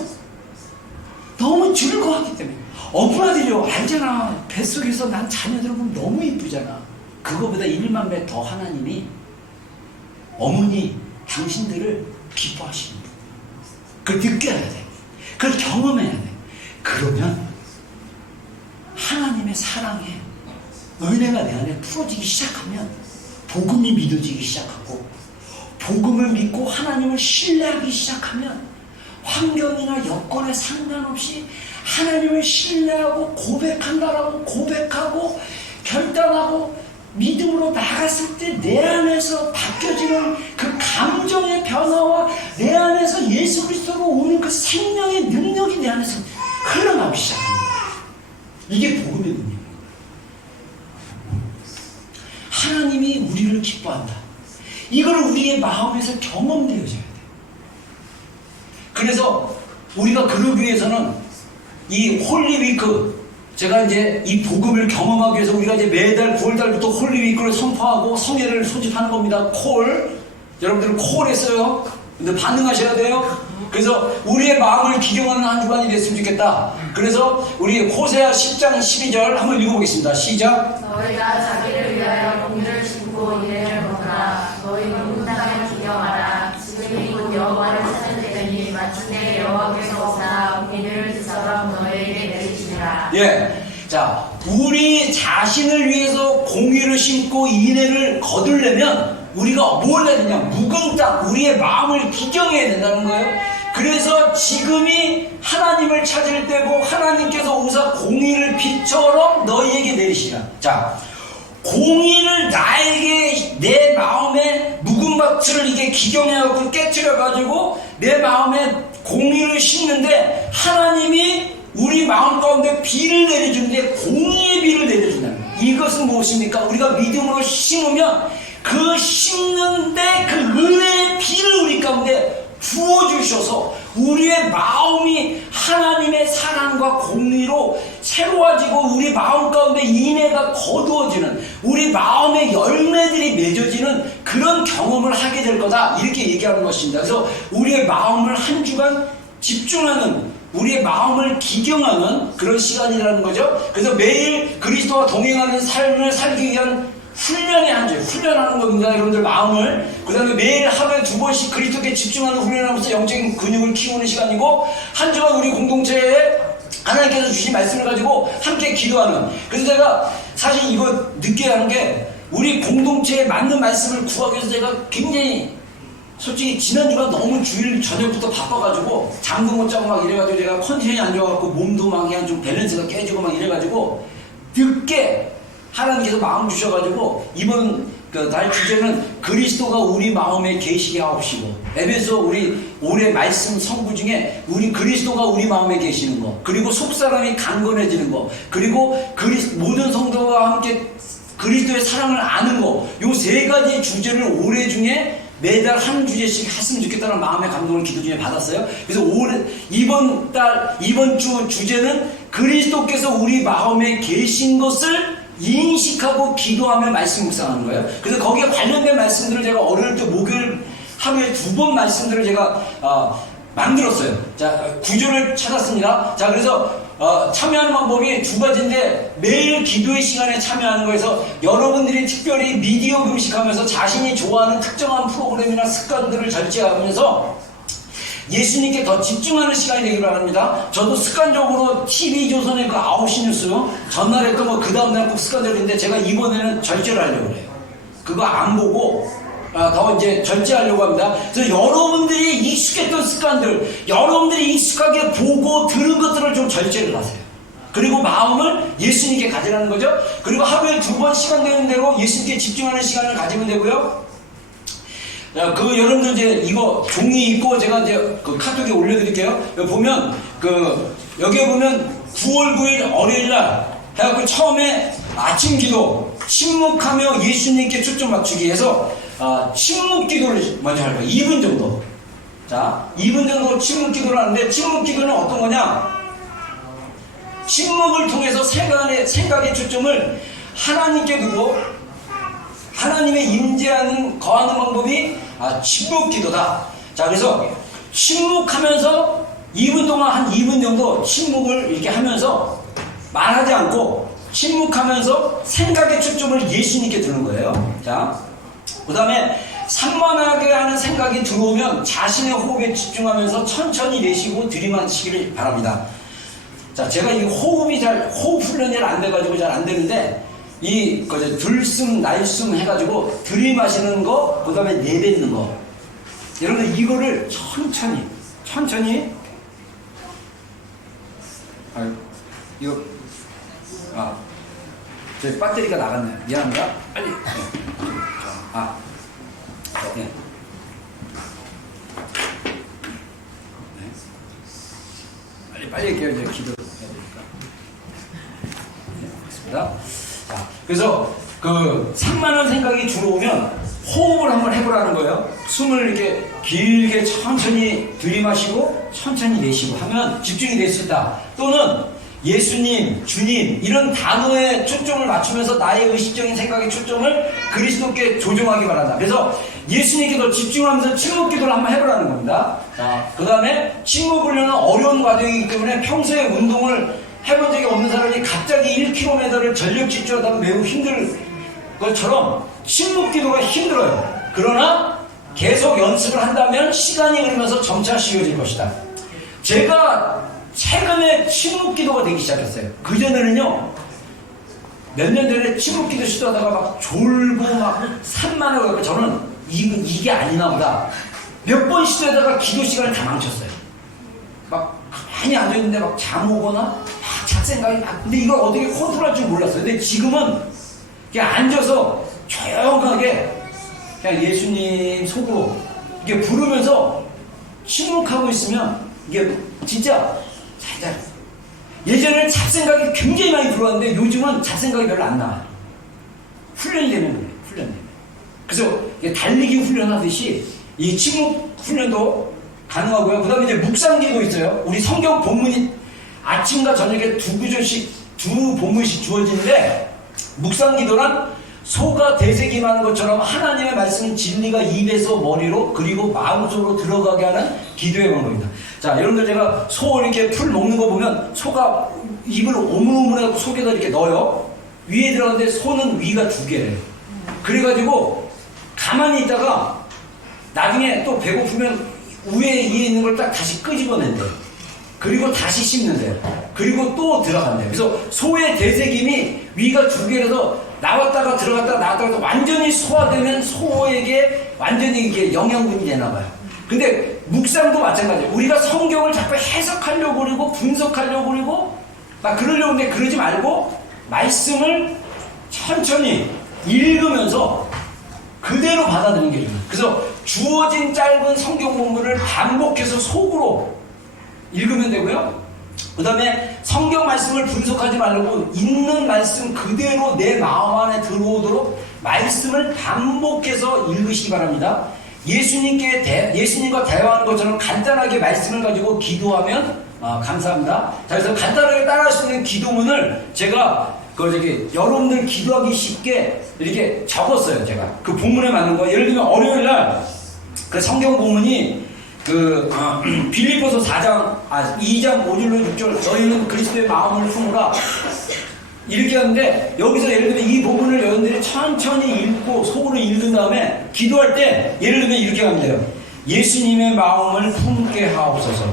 너무 즐거워하기 때문에. 엄마들이요 알잖아. 뱃속에서 난 자녀들 보면 너무 이쁘잖아. 그거보다 1만 배 더 하나님이 어머니 당신들을 기뻐하시는 분. 그걸 느껴야 돼. 그걸 경험해야 돼. 그러면 하나님의 사랑에 은혜가 내 안에 풀어지기 시작하면 복음이 믿어지기 시작하고, 복음을 믿고 하나님을 신뢰하기 시작하면 환경이나 여건에 상관없이 하나님을 신뢰하고 고백한다라고 고백하고 결단하고 믿음으로 나갔을 때 내 안에서 바뀌어지는 그 감정의 변화와 내 안에서 예수 그리스도로 오는 그 생명의 능력이 내 안에서 흘러나오기 시작합니다. 이게 복음의 능력입니다. 하나님이 우리를 기뻐한다. 이걸 우리의 마음에서 경험되어져야 돼요. 그래서 우리가 그러기 위해서는 이 홀리위크, 제가 이제 이 복음을 경험하기 위해서 우리가 이제 매달 9월달부터 홀리위크를 선포하고 성회를 소집하는 겁니다. 콜. 여러분들은 콜 했어요. 근데 반응하셔야 돼요. 그래서 우리의 마음을 기경하는 한 주간이 됐으면 좋겠다. 그래서 우리 호세아 10장 12절 한번 읽어보겠습니다. 시작. 너희가 자기를 위하여 공의를 심고 인애를 거두라. 너희는 온 땅을 기경하라. 지금이 곧 여호와를 찾는 때니 마침내 여호와께서 오사 공의를 그처럼 너희에게 내리시리라. 예. 자, 우리 자신을 위해서 공의를 심고 인애를 거두려면 우리가 뭘 해야 되냐? 묵은 땅, 우리의 마음을 기경해야 된다는 거예요. 그래서 지금이 하나님을 찾을 때고 하나님께서 오사 공의를 빛처럼 너희에게 내리시라. 자, 공의를 나에게 내 마음에 묵은 밭을 이게 기경해갖고 깨트려가지고 내 마음에 공의를 심는데 하나님이 우리 마음 가운데 비를 내려주는데 공의의 비를 내려준다는 거예요. 이것은 무엇입니까? 우리가 믿음으로 심으면 그 심는데 그 은혜의 비를 우리 가운데 부어주셔서 우리의 마음이 하나님의 사랑과 공의로 새로워지고 우리 마음 가운데 인애가 거두어지는, 우리 마음의 열매들이 맺어지는 그런 경험을 하게 될 거다, 이렇게 얘기하는 것입니다. 그래서 우리의 마음을 한 주간 집중하는, 우리의 마음을 기경하는 그런 시간이라는 거죠. 그래서 매일 그리스도와 동행하는 삶을 살기 위한 훈련이 한 줄, 훈련하는 겁니다. 여러분들 마음을. 그 다음에 매일 하루에 2번씩 그리스도께 집중하는 훈련하면서 영적인 근육을 키우는 시간이고, 한 주간 우리 공동체에 하나님께서 주신 말씀을 가지고 함께 기도하는. 그래서 제가 사실 이거 늦게 하는 게, 우리 공동체에 맞는 말씀을 구하기 위해서 제가 굉장히 솔직히 지난주가 너무 주일 저녁부터 바빠가지고 잠도 못 자고 막 이래가지고 제가 컨디션이 안 좋아갖고 몸도 막 그냥 좀 밸런스가 깨지고 막 이래가지고 늦게 하나님께서 마음 주셔가지고 이번 날 주제는 그리스도가 우리 마음에 계시게 하옵시고, 에베소 우리 올해 말씀 성구 중에 우리 그리스도가 우리 마음에 계시는 거, 그리고 속사람이 강건해지는 거, 그리고 모든 성도와 함께 그리스도의 사랑을 아는 거, 요 세 가지 주제를 올해 중에 매달 한 주제씩 했으면 좋겠다는 마음의 감동을 기도 중에 받았어요. 그래서 이번 주 주제는 그리스도께서 우리 마음에 계신 것을 인식하고 기도하며 말씀 묵상하는 거예요. 그래서 거기에 관련된 말씀들을 제가 어릴 때 목요일 하루에 2번 말씀들을 제가 만들었어요. 자, 구조를 찾았습니다. 자, 그래서 참여하는 방법이 2가지인데, 매일 기도의 시간에 참여하는 거에서 여러분들이 특별히 미디어 금식하면서 자신이 좋아하는 특정한 프로그램이나 습관들을 절제하면서 예수님께 더 집중하는 시간이 되길 바랍니다. 저도 습관적으로 TV조선의 그 9시 뉴스 전날 했던 거 그 다음날 꼭 습관적인데, 제가 이번에는 절제를 하려고 그래요. 그거 안 보고 더 이제 절제하려고 합니다. 그래서 여러분들이 익숙했던 습관들, 여러분들이 익숙하게 보고 들은 것들을 좀 절제를 하세요. 그리고 마음을 예수님께 가지라는 거죠. 그리고 하루에 2번 시간 되는 대로 예수님께 집중하는 시간을 가지면 되고요. 자, 여러분들 이제 이거 종이 있고 제가 이제 그 카톡에 올려드릴게요. 여기 보면 여기에 보면 9월 9일 월요일날 해갖고 처음에 아침 기도, 침묵하며 예수님께 초점 맞추기 해서 침묵 기도를 먼저 할 거예요. 2분 정도. 자, 2분 정도 침묵 기도를 하는데, 침묵 기도는 어떤 거냐? 침묵을 통해서 생각의 초점을 하나님께 두고 하나님의 임재하는 거하는 방법이 침묵 기도다. 자, 그래서 침묵하면서 2분 동안 한 2분 정도 침묵을 이렇게 하면서 말하지 않고 침묵하면서 생각의 초점을 예수님께 두는 거예요. 자, 그 다음에 산만하게 하는 생각이 들어오면 자신의 호흡에 집중하면서 천천히 내쉬고 들이마시기를 바랍니다. 자, 제가 이 호흡 훈련이 안 돼가지고 잘 안 되는데, 들숨, 날숨 해가지고 들이마시는 거, 그 다음에 내뱉는 거. 여러분, 이거를 천천히. 제 배터리가 나갔네요. 미안합니다. 빨리. 네. 빨리 이렇게 이제 기도를 해야 되니까. 네, 알겠습니다. 자, 그래서 산만한 생각이 들어오면 호흡을 한번 해보라는 거예요. 숨을 이렇게 길게 천천히 들이마시고 천천히 내쉬고 하면 집중이 될 수 있다. 또는 예수님, 주님 이런 단어에 초점을 맞추면서 나의 의식적인 생각의 초점을 그리스도께 조정하기 바란다. 그래서 예수님께 더 집중하면서 침묵 기도를 한번 해보라는 겁니다. 자, 그 다음에 침묵 훈련은 어려운 과정이기 때문에 평소에 운동을 해본 적이 없는 사람이 갑자기 1km를 전력 질주하다 매우 힘들 것처럼 침묵 기도가 힘들어요. 그러나 계속 연습을 한다면 시간이 흐르면서 점차 쉬워질 것이다. 제가 최근에 침묵 기도가 되기 시작했어요. 그전에는요, 몇 년 전에 침묵 기도 시도하다가 막 졸고 막 산만하고, 저는 이게 아니나 보다. 몇 번 시도하다가 기도 시간을 다 망쳤어요. 막 가만히 앉아있는데 막 잠 오거나 막 잡생각이 막, 근데 이걸 어떻게 컨트롤할 줄 몰랐어요. 근데 지금은 그냥 앉아서 조용하게 그냥 예수님 속으로 이게 부르면서 침묵하고 있으면 이게 진짜 살짝, 예전에는 잡생각이 굉장히 많이 들어왔는데 요즘은 잡생각이 별로 안 나와요. 훈련이 되면 그래요. 훈련이 되면. 그래서 달리기 훈련하듯이 이 침묵 훈련도 가능하고요. 그 다음에 이제 묵상기도 있어요. 우리 성경 본문이 아침과 저녁에 두 본문씩 주어지는데, 묵상기도란 소가 되새김하는 것처럼 하나님의 말씀 진리가 입에서 머리로 그리고 마음속으로 들어가게 하는 기도의 방법입니다. 자, 여러분들 제가 소 이렇게 풀 먹는 거 보면 소가 입을 오물오물하고 속에다 이렇게 넣어요. 위에 들어가는데 소는 위가 2개래요. 그래가지고 가만히 있다가 나중에 또 배고프면 위에 있는 걸 딱 다시 끄집어낸대. 그리고 다시 씹는데, 그리고 또 들어간대. 그래서 소의 대세김이 위가 두 개라서 나왔다가 들어갔다가 나왔다가 완전히 소화되면 소에게 완전히 이게 영양분이 되나 봐요. 근데 묵상도 마찬가지예요. 우리가 성경을 자꾸 해석하려고 그러고 분석하려고 그러고 막 그러려고 하는데 그러지 말고 말씀을 천천히 읽으면서 그대로 받아들이는 게 중요해요. 그래서 주어진 짧은 성경 본문을 반복해서 속으로 읽으면 되고요. 그 다음에 성경 말씀을 분석하지 말고 있는 말씀 그대로 내 마음 안에 들어오도록 말씀을 반복해서 읽으시기 바랍니다. 예수님과 대화하는 것처럼 간단하게 말씀을 가지고 기도하면 감사합니다. 자, 그래서 간단하게 따라할 수 있는 기도문을 제가 여러분들 기도하기 쉽게 이렇게 적었어요. 제가 그 본문에 맞는 거. 예를 들면 월요일날 그 성경 본문이 빌립보서 2장 5절로 6절 너희는 그리스도의 마음을 품으라 이렇게 하는데, 여기서 예를 들면 이 부분을 여러분들이 천천히 읽고 속으로 읽은 다음에 기도할 때 예를 들면 이렇게 하면 돼요. 예수님의 마음을 품게 하옵소서.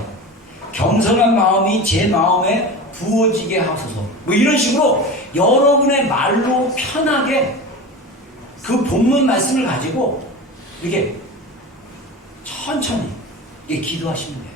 겸손한 마음이 제 마음에 부어지게 하옵소서. 뭐 이런 식으로 여러분의 말로 편하게 그 본문 말씀을 가지고 이렇게 천천히 기도하시면 돼요.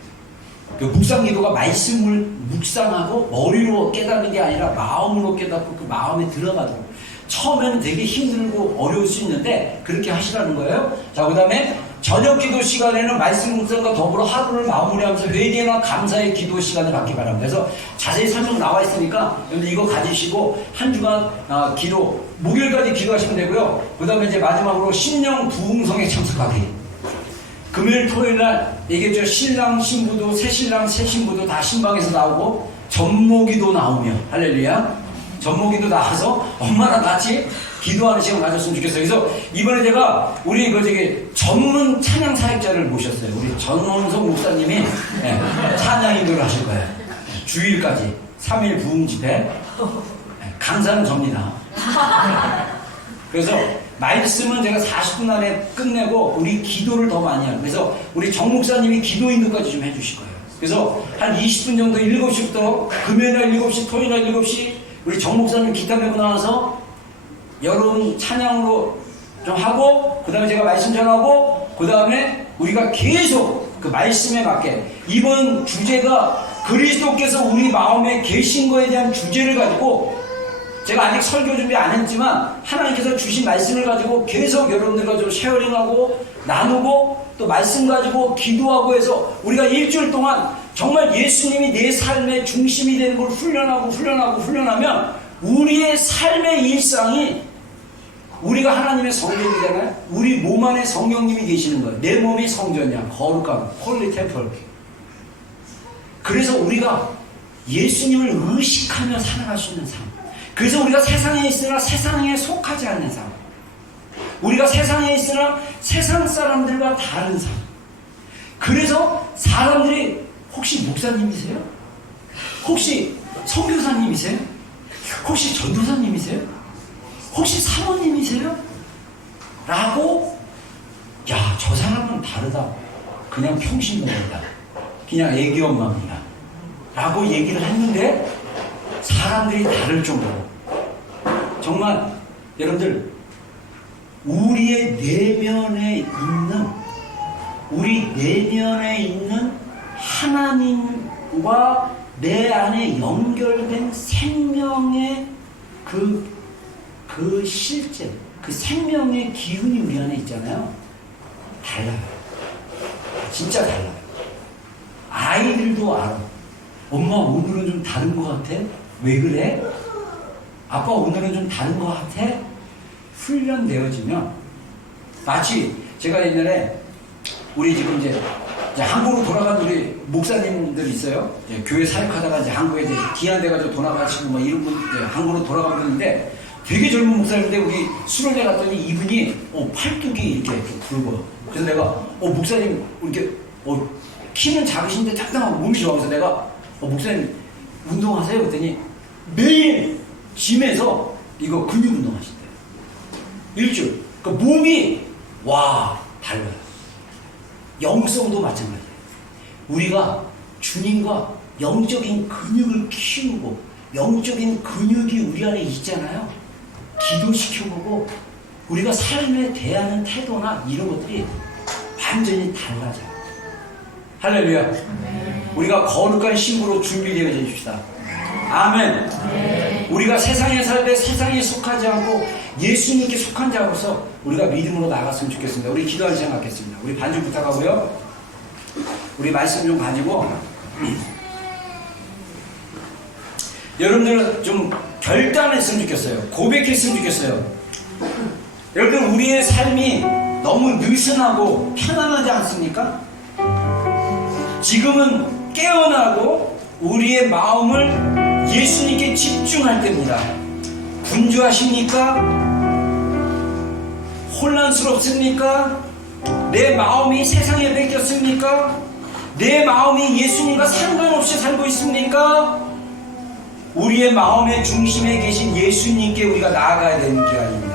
그 묵상 기도가 말씀을 묵상하고 머리로 깨닫는 게 아니라 마음으로 깨닫고 그 마음에 들어가도록. 처음에는 되게 힘들고 어려울 수 있는데 그렇게 하시라는 거예요. 자, 그 다음에 저녁 기도 시간에는 말씀 묵상과 더불어 하루를 마무리하면서 회개나 감사의 기도 시간을 갖기 바랍니다. 그래서 자세히 설명 나와 있으니까 여러분들 이거 가지시고 한 주간 기도, 목요일까지 기도하시면 되고요. 그 다음에 이제 마지막으로 신령 부흥성에 참석하기. 금요일 토요일 날 얘기했죠. 신랑 신부도 새신랑 새신부도 다 신방에서 나오고 전모기도 나오며 할렐루야. 전모기도 나와서 엄마랑 같이 기도하는 시간 가졌으면 좋겠어요. 그래서 이번에 제가 우리 전문 찬양 사역자를 모셨어요. 우리 전원석 목사님이 찬양 인도를 하실 거예요. 주일까지 3일 부흥 집회. 강사는 접니다. 그래서 말씀은 제가 40분 안에 끝내고 우리 기도를 더 많이 하고, 그래서 우리 정 목사님이 기도 인도까지 좀 해주실 거예요. 그래서 한 20분 정도 7시부터 금요일날 7시, 토요일날 7시 우리 정 목사님 기타 메고 나와서 여러분 찬양으로 좀 하고, 그 다음에 제가 말씀 전하고, 그 다음에 우리가 계속 그 말씀에 맞게, 이번 주제가 그리스도께서 우리 마음에 계신 거에 대한 주제를 가지고 제가 아직 설교 준비 안 했지만 하나님께서 주신 말씀을 가지고 계속 여러분들과 좀 쉐어링하고 나누고 또 말씀 가지고 기도하고 해서 우리가 일주일 동안 정말 예수님이 내 삶의 중심이 되는 걸 훈련하면 우리의 삶의 일상이, 우리가 하나님의 성전이잖아요. 우리 몸 안에 성령님이 계시는 거예요. 내 몸이 성전이야. 거룩함, 홀리 템플. 그래서 우리가 예수님을 의식하며 살아갈 수 있는 삶. 그래서 우리가 세상에 있으나 세상에 속하지 않는 삶. 우리가 세상에 있으나 세상 사람들과 다른 삶. 그래서 사람들이 혹시 목사님이세요? 혹시 선교사님이세요? 혹시 전도사님이세요? 혹시 사모님이세요? 라고, 야, 저 사람은 다르다. 그냥 평신도입니다. 그냥 애기 엄마입니다. 라고 얘기를 했는데 사람들이 다를 정도로 정말 여러분들 우리 내면에 있는 하나님과 내 안에 연결된 생명의 그 실제, 그 생명의 기운이 우리 안에 있잖아요. 달라요. 진짜 달라요. 아이들도 알아. 엄마 오늘은 좀 다른 것 같아? 왜 그래? 아빠 오늘은 좀 다른 것 같아? 훈련되어지면, 마치 제가 옛날에 우리 지금 이제 한국으로 돌아간 우리 목사님들 있어요. 교회 사역하다가 이제 한국에 이제 기한돼가지고 돌아가시고 뭐 이런 분, 한국으로 돌아간 분인데 되게 젊은 목사님인데 우리 수련회 갔더니 이분이 팔뚝이 이렇게 굵어. 그래서 내가 목사님 이렇게 키는 작으신데 당당하고 몸이 좋아. 그래서 내가 목사님 운동하세요? 그랬더니 매일 짐에서 이거 근육 운동하신대요. 일주일. 그 몸이 달라요. 영성도 마찬가지예요. 우리가 주님과 영적인 근육을 키우고 영적인 근육이 우리 안에 있잖아요. 기도시켜보고 우리가 삶에 대하는 태도나 이런 것들이 완전히 달라져요. 할렐루야. 우리가 거룩한 신부로 준비되어 있읍시다. 아멘. 우리가 세상에 살 때 세상에 속하지 않고 예수님께 속한 자로서 우리가 믿음으로 나갔으면 좋겠습니다. 우리 기도할 시간 갖겠습니다. 우리 반주 부탁하고요. 우리 말씀 좀 가지고 여러분들은 좀 결단했으면 좋겠어요. 고백했으면 좋겠어요. 여러분, 우리의 삶이 너무 느슨하고 편안하지 않습니까? 지금은 깨어나고 우리의 마음을 예수님께 집중할 때입니다. 분주하십니까? 혼란스럽습니까? 내 마음이 세상에 뺏겼습니까? 내 마음이 예수님과 상관없이 살고 있습니까? 우리의 마음의 중심에 계신 예수님께 우리가 나아가야 되는 기간입니다.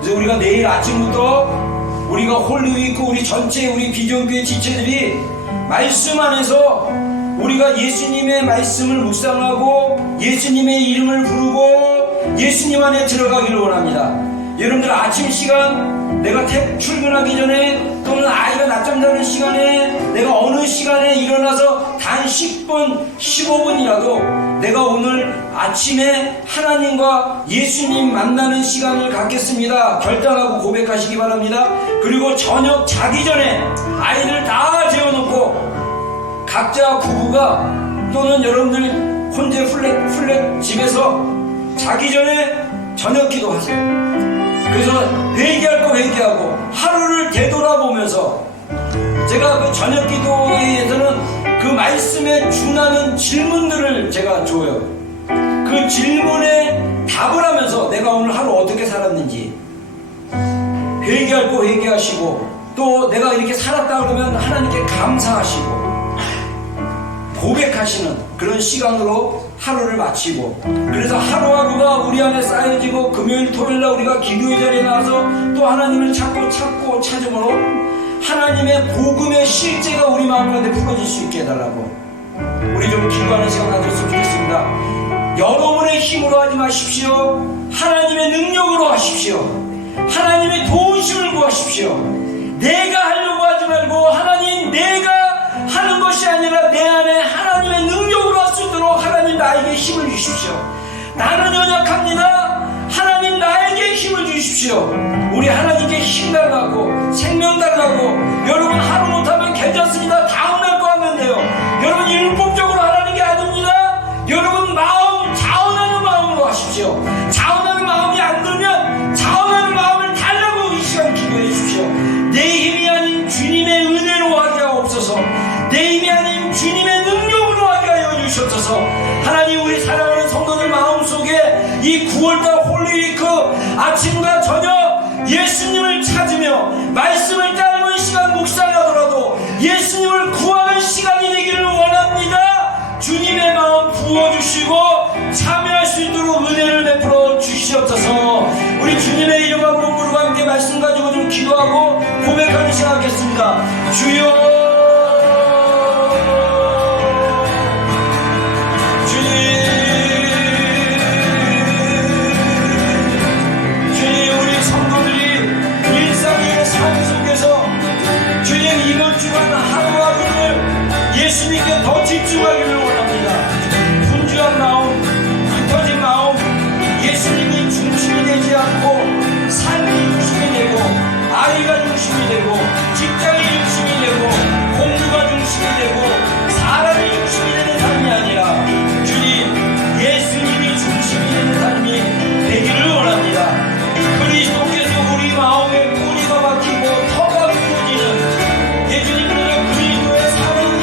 그래서 우리가 내일 아침부터 우리가 홀리위크 우리 전체 우리 비전교회 지체들이 말씀 안에서 우리가 예수님의 말씀을 묵상하고 예수님의 이름을 부르고 예수님 안에 들어가기를 원합니다. 여러분들 아침 시간, 내가 출근하기 전에 또는 아이가 낮잠 자는 시간에 내가 어느 시간에 일어나서 단 10분, 15분이라도 내가 오늘 아침에 하나님과 예수님 만나는 시간을 갖겠습니다. 결단하고 고백하시기 바랍니다. 그리고 저녁 자기 전에 아이들 다 재워놓고 각자 부부가 또는 여러분들 혼자 플랫 집에서 자기 전에 저녁 기도하세요. 그래서 회개할 거 회개하고 하루를 되돌아보면서 제가 그 저녁 기도회에서는 그 말씀에 준하는 질문들을 제가 줘요. 그 질문에 답을 하면서 내가 오늘 하루 어떻게 살았는지 회개할 거 회개하시고 또 내가 이렇게 살았다 그러면 하나님께 감사하시고 고백하시는 그런 시간으로 하루를 마치고 그래서 하루하루가 우리 안에 쌓여지고 금요일 토요일날 우리가 기도의 자리에 나와서 또 하나님을 찾고 찾음으로 하나님의 복음의 실제가 우리 마음 가운데 풀어질 수 있게 해달라고 우리 좀 기도하는 시간 가졌으면 좋겠습니다. 여러분의 힘으로 하지 마십시오. 하나님의 능력으로 하십시오. 하나님의 도우심을 구하십시오. 내가 하려고 하지 말고 하나님 내가 하는 것이 아니라 내 안에 하나님의 능력으로 할 수 있도록 하나님 나에게 힘을 주십시오. 나는 연약합니다. 하나님 나에게 힘을 주십시오. 우리 하나님께 힘 달라고 생명 달라고 여러분 하루 못하면 괜찮습니다. 다음날 거 하면 돼요. 여러분 율법적으로 하라는 게 아닙니다. 여러분 마음 자원하는 마음으로 하십시오. 자원하는 마음이 안 들면 자원하는 마음을 달라고 이 시간 기도해 주십시오. 내 힘이 아닌 주님의 은혜로 하게 하옵소서. 내 힘이 아닌 주님의 능력으로 하게 하여 주시옵소서. 하나님 우리 사랑하는 성도들 마음속에 이 9월달 홀리위크 아침과 저녁 예수님을 찾으며 말씀을 짧은 시간 묵상하더라도 예수님을 구하는 시간이 되기를 원합니다. 주님의 마음 부어주시고 참여할 수 있도록 은혜를 베풀어 주시옵소서. 우리 주님의 이름과 몸부르고 함께 말씀 가지고 좀 기도하고 고백하는 시간 갖겠습니다. 주여 예수님께 더 집중하기를 원합니다. 분주한 마음, 흩어진 마음, 예수님이 중심이 되지 않고 삶이 중심이 되고 아이가 중심이 되고 직장이 중심이 되고 공부가 중심이 되고 사람이 중심이 되는 삶이 아니라 주님 예수님이 중심이 되는 삶이 되기를 원합니다. 그리스도께서 우리 마음에 뿌리가 박히고 터가 부어지는 예수님께서 그리스도의 사랑이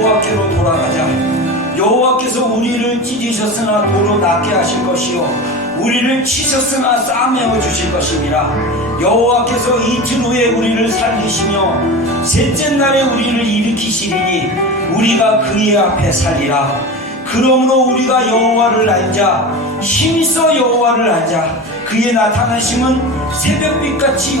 여호와께로 돌아가자. 여호와께서 우리를 찢으셨으나 도로 낫게 하실 것이요 우리를 치셨으나 싸매어 주실 것이니라. 여호와께서 이틀 후에 우리를 살리시며 셋째 날에 우리를 일으키시리니 우리가 그의 앞에 살리라. 그러므로 우리가 여호와를 알자. 힘써 여호와를 알자. 그의 나타나심은 새벽빛같이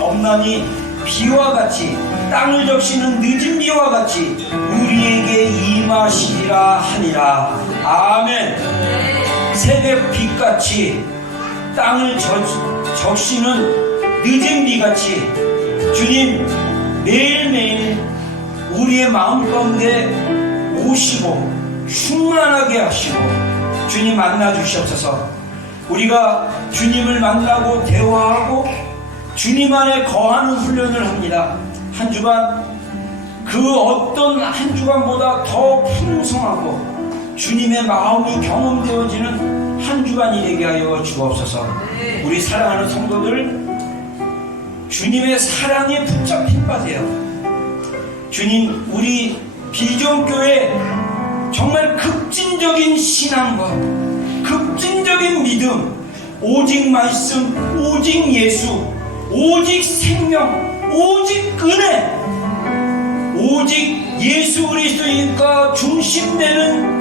없나니 비와 같이 땅을 적시는 늦은 비와 같이 우리에게 임하시리라 하니라. 아멘. 새벽빛같이 땅을 적시는 늦은 비같이 주님 매일매일 우리의 마음 가운데 오시고 충만하게 하시고 주님 만나 주시옵소서. 우리가 주님을 만나고 대화하고 주님 안에 거하는 훈련을 합니다. 한 주간 그 어떤 한 주간보다 더 풍성하고 주님의 마음이 경험되어지는 한 주간이 되게 하여 주옵소서. 우리 사랑하는 성도들 주님의 사랑에 붙잡힌 바 되어 주님 우리 비전교회 정말 급진적인 신앙과 급진적인 믿음, 오직 말씀, 오직 예수, 오직 생명, 오직 은혜, 오직 예수 그리스도인과 중심되는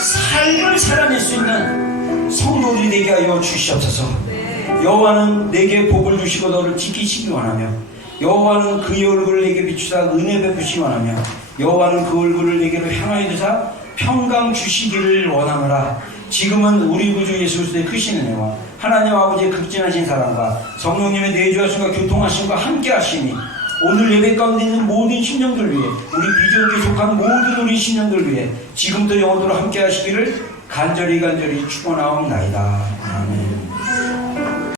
삶을 살아낼 수 있는 성도들이 되게 하여 주시옵소서. 여호와는 내게 복을 주시고 너를 지키시기 원하며 여호와는 그의 얼굴을 내게 비추사 은혜 베푸시기 원하며 여호와는 그 얼굴을 내게로 향하여 드사 평강 주시기를 원하노라. 지금은 우리 구주 예수 그리스도의 크신 은혜와 하나님 아버지의 극진하신 사랑과 성령님의 내주하심과 교통하심과 함께 하심이 오늘 예배 가운데 있는 모든 심령들 위해 우리 비전교에 속한 모든 우리 심령들 위해 지금부터 영원토록 함께 하시기를 간절히 축원하옵나이다. 아멘.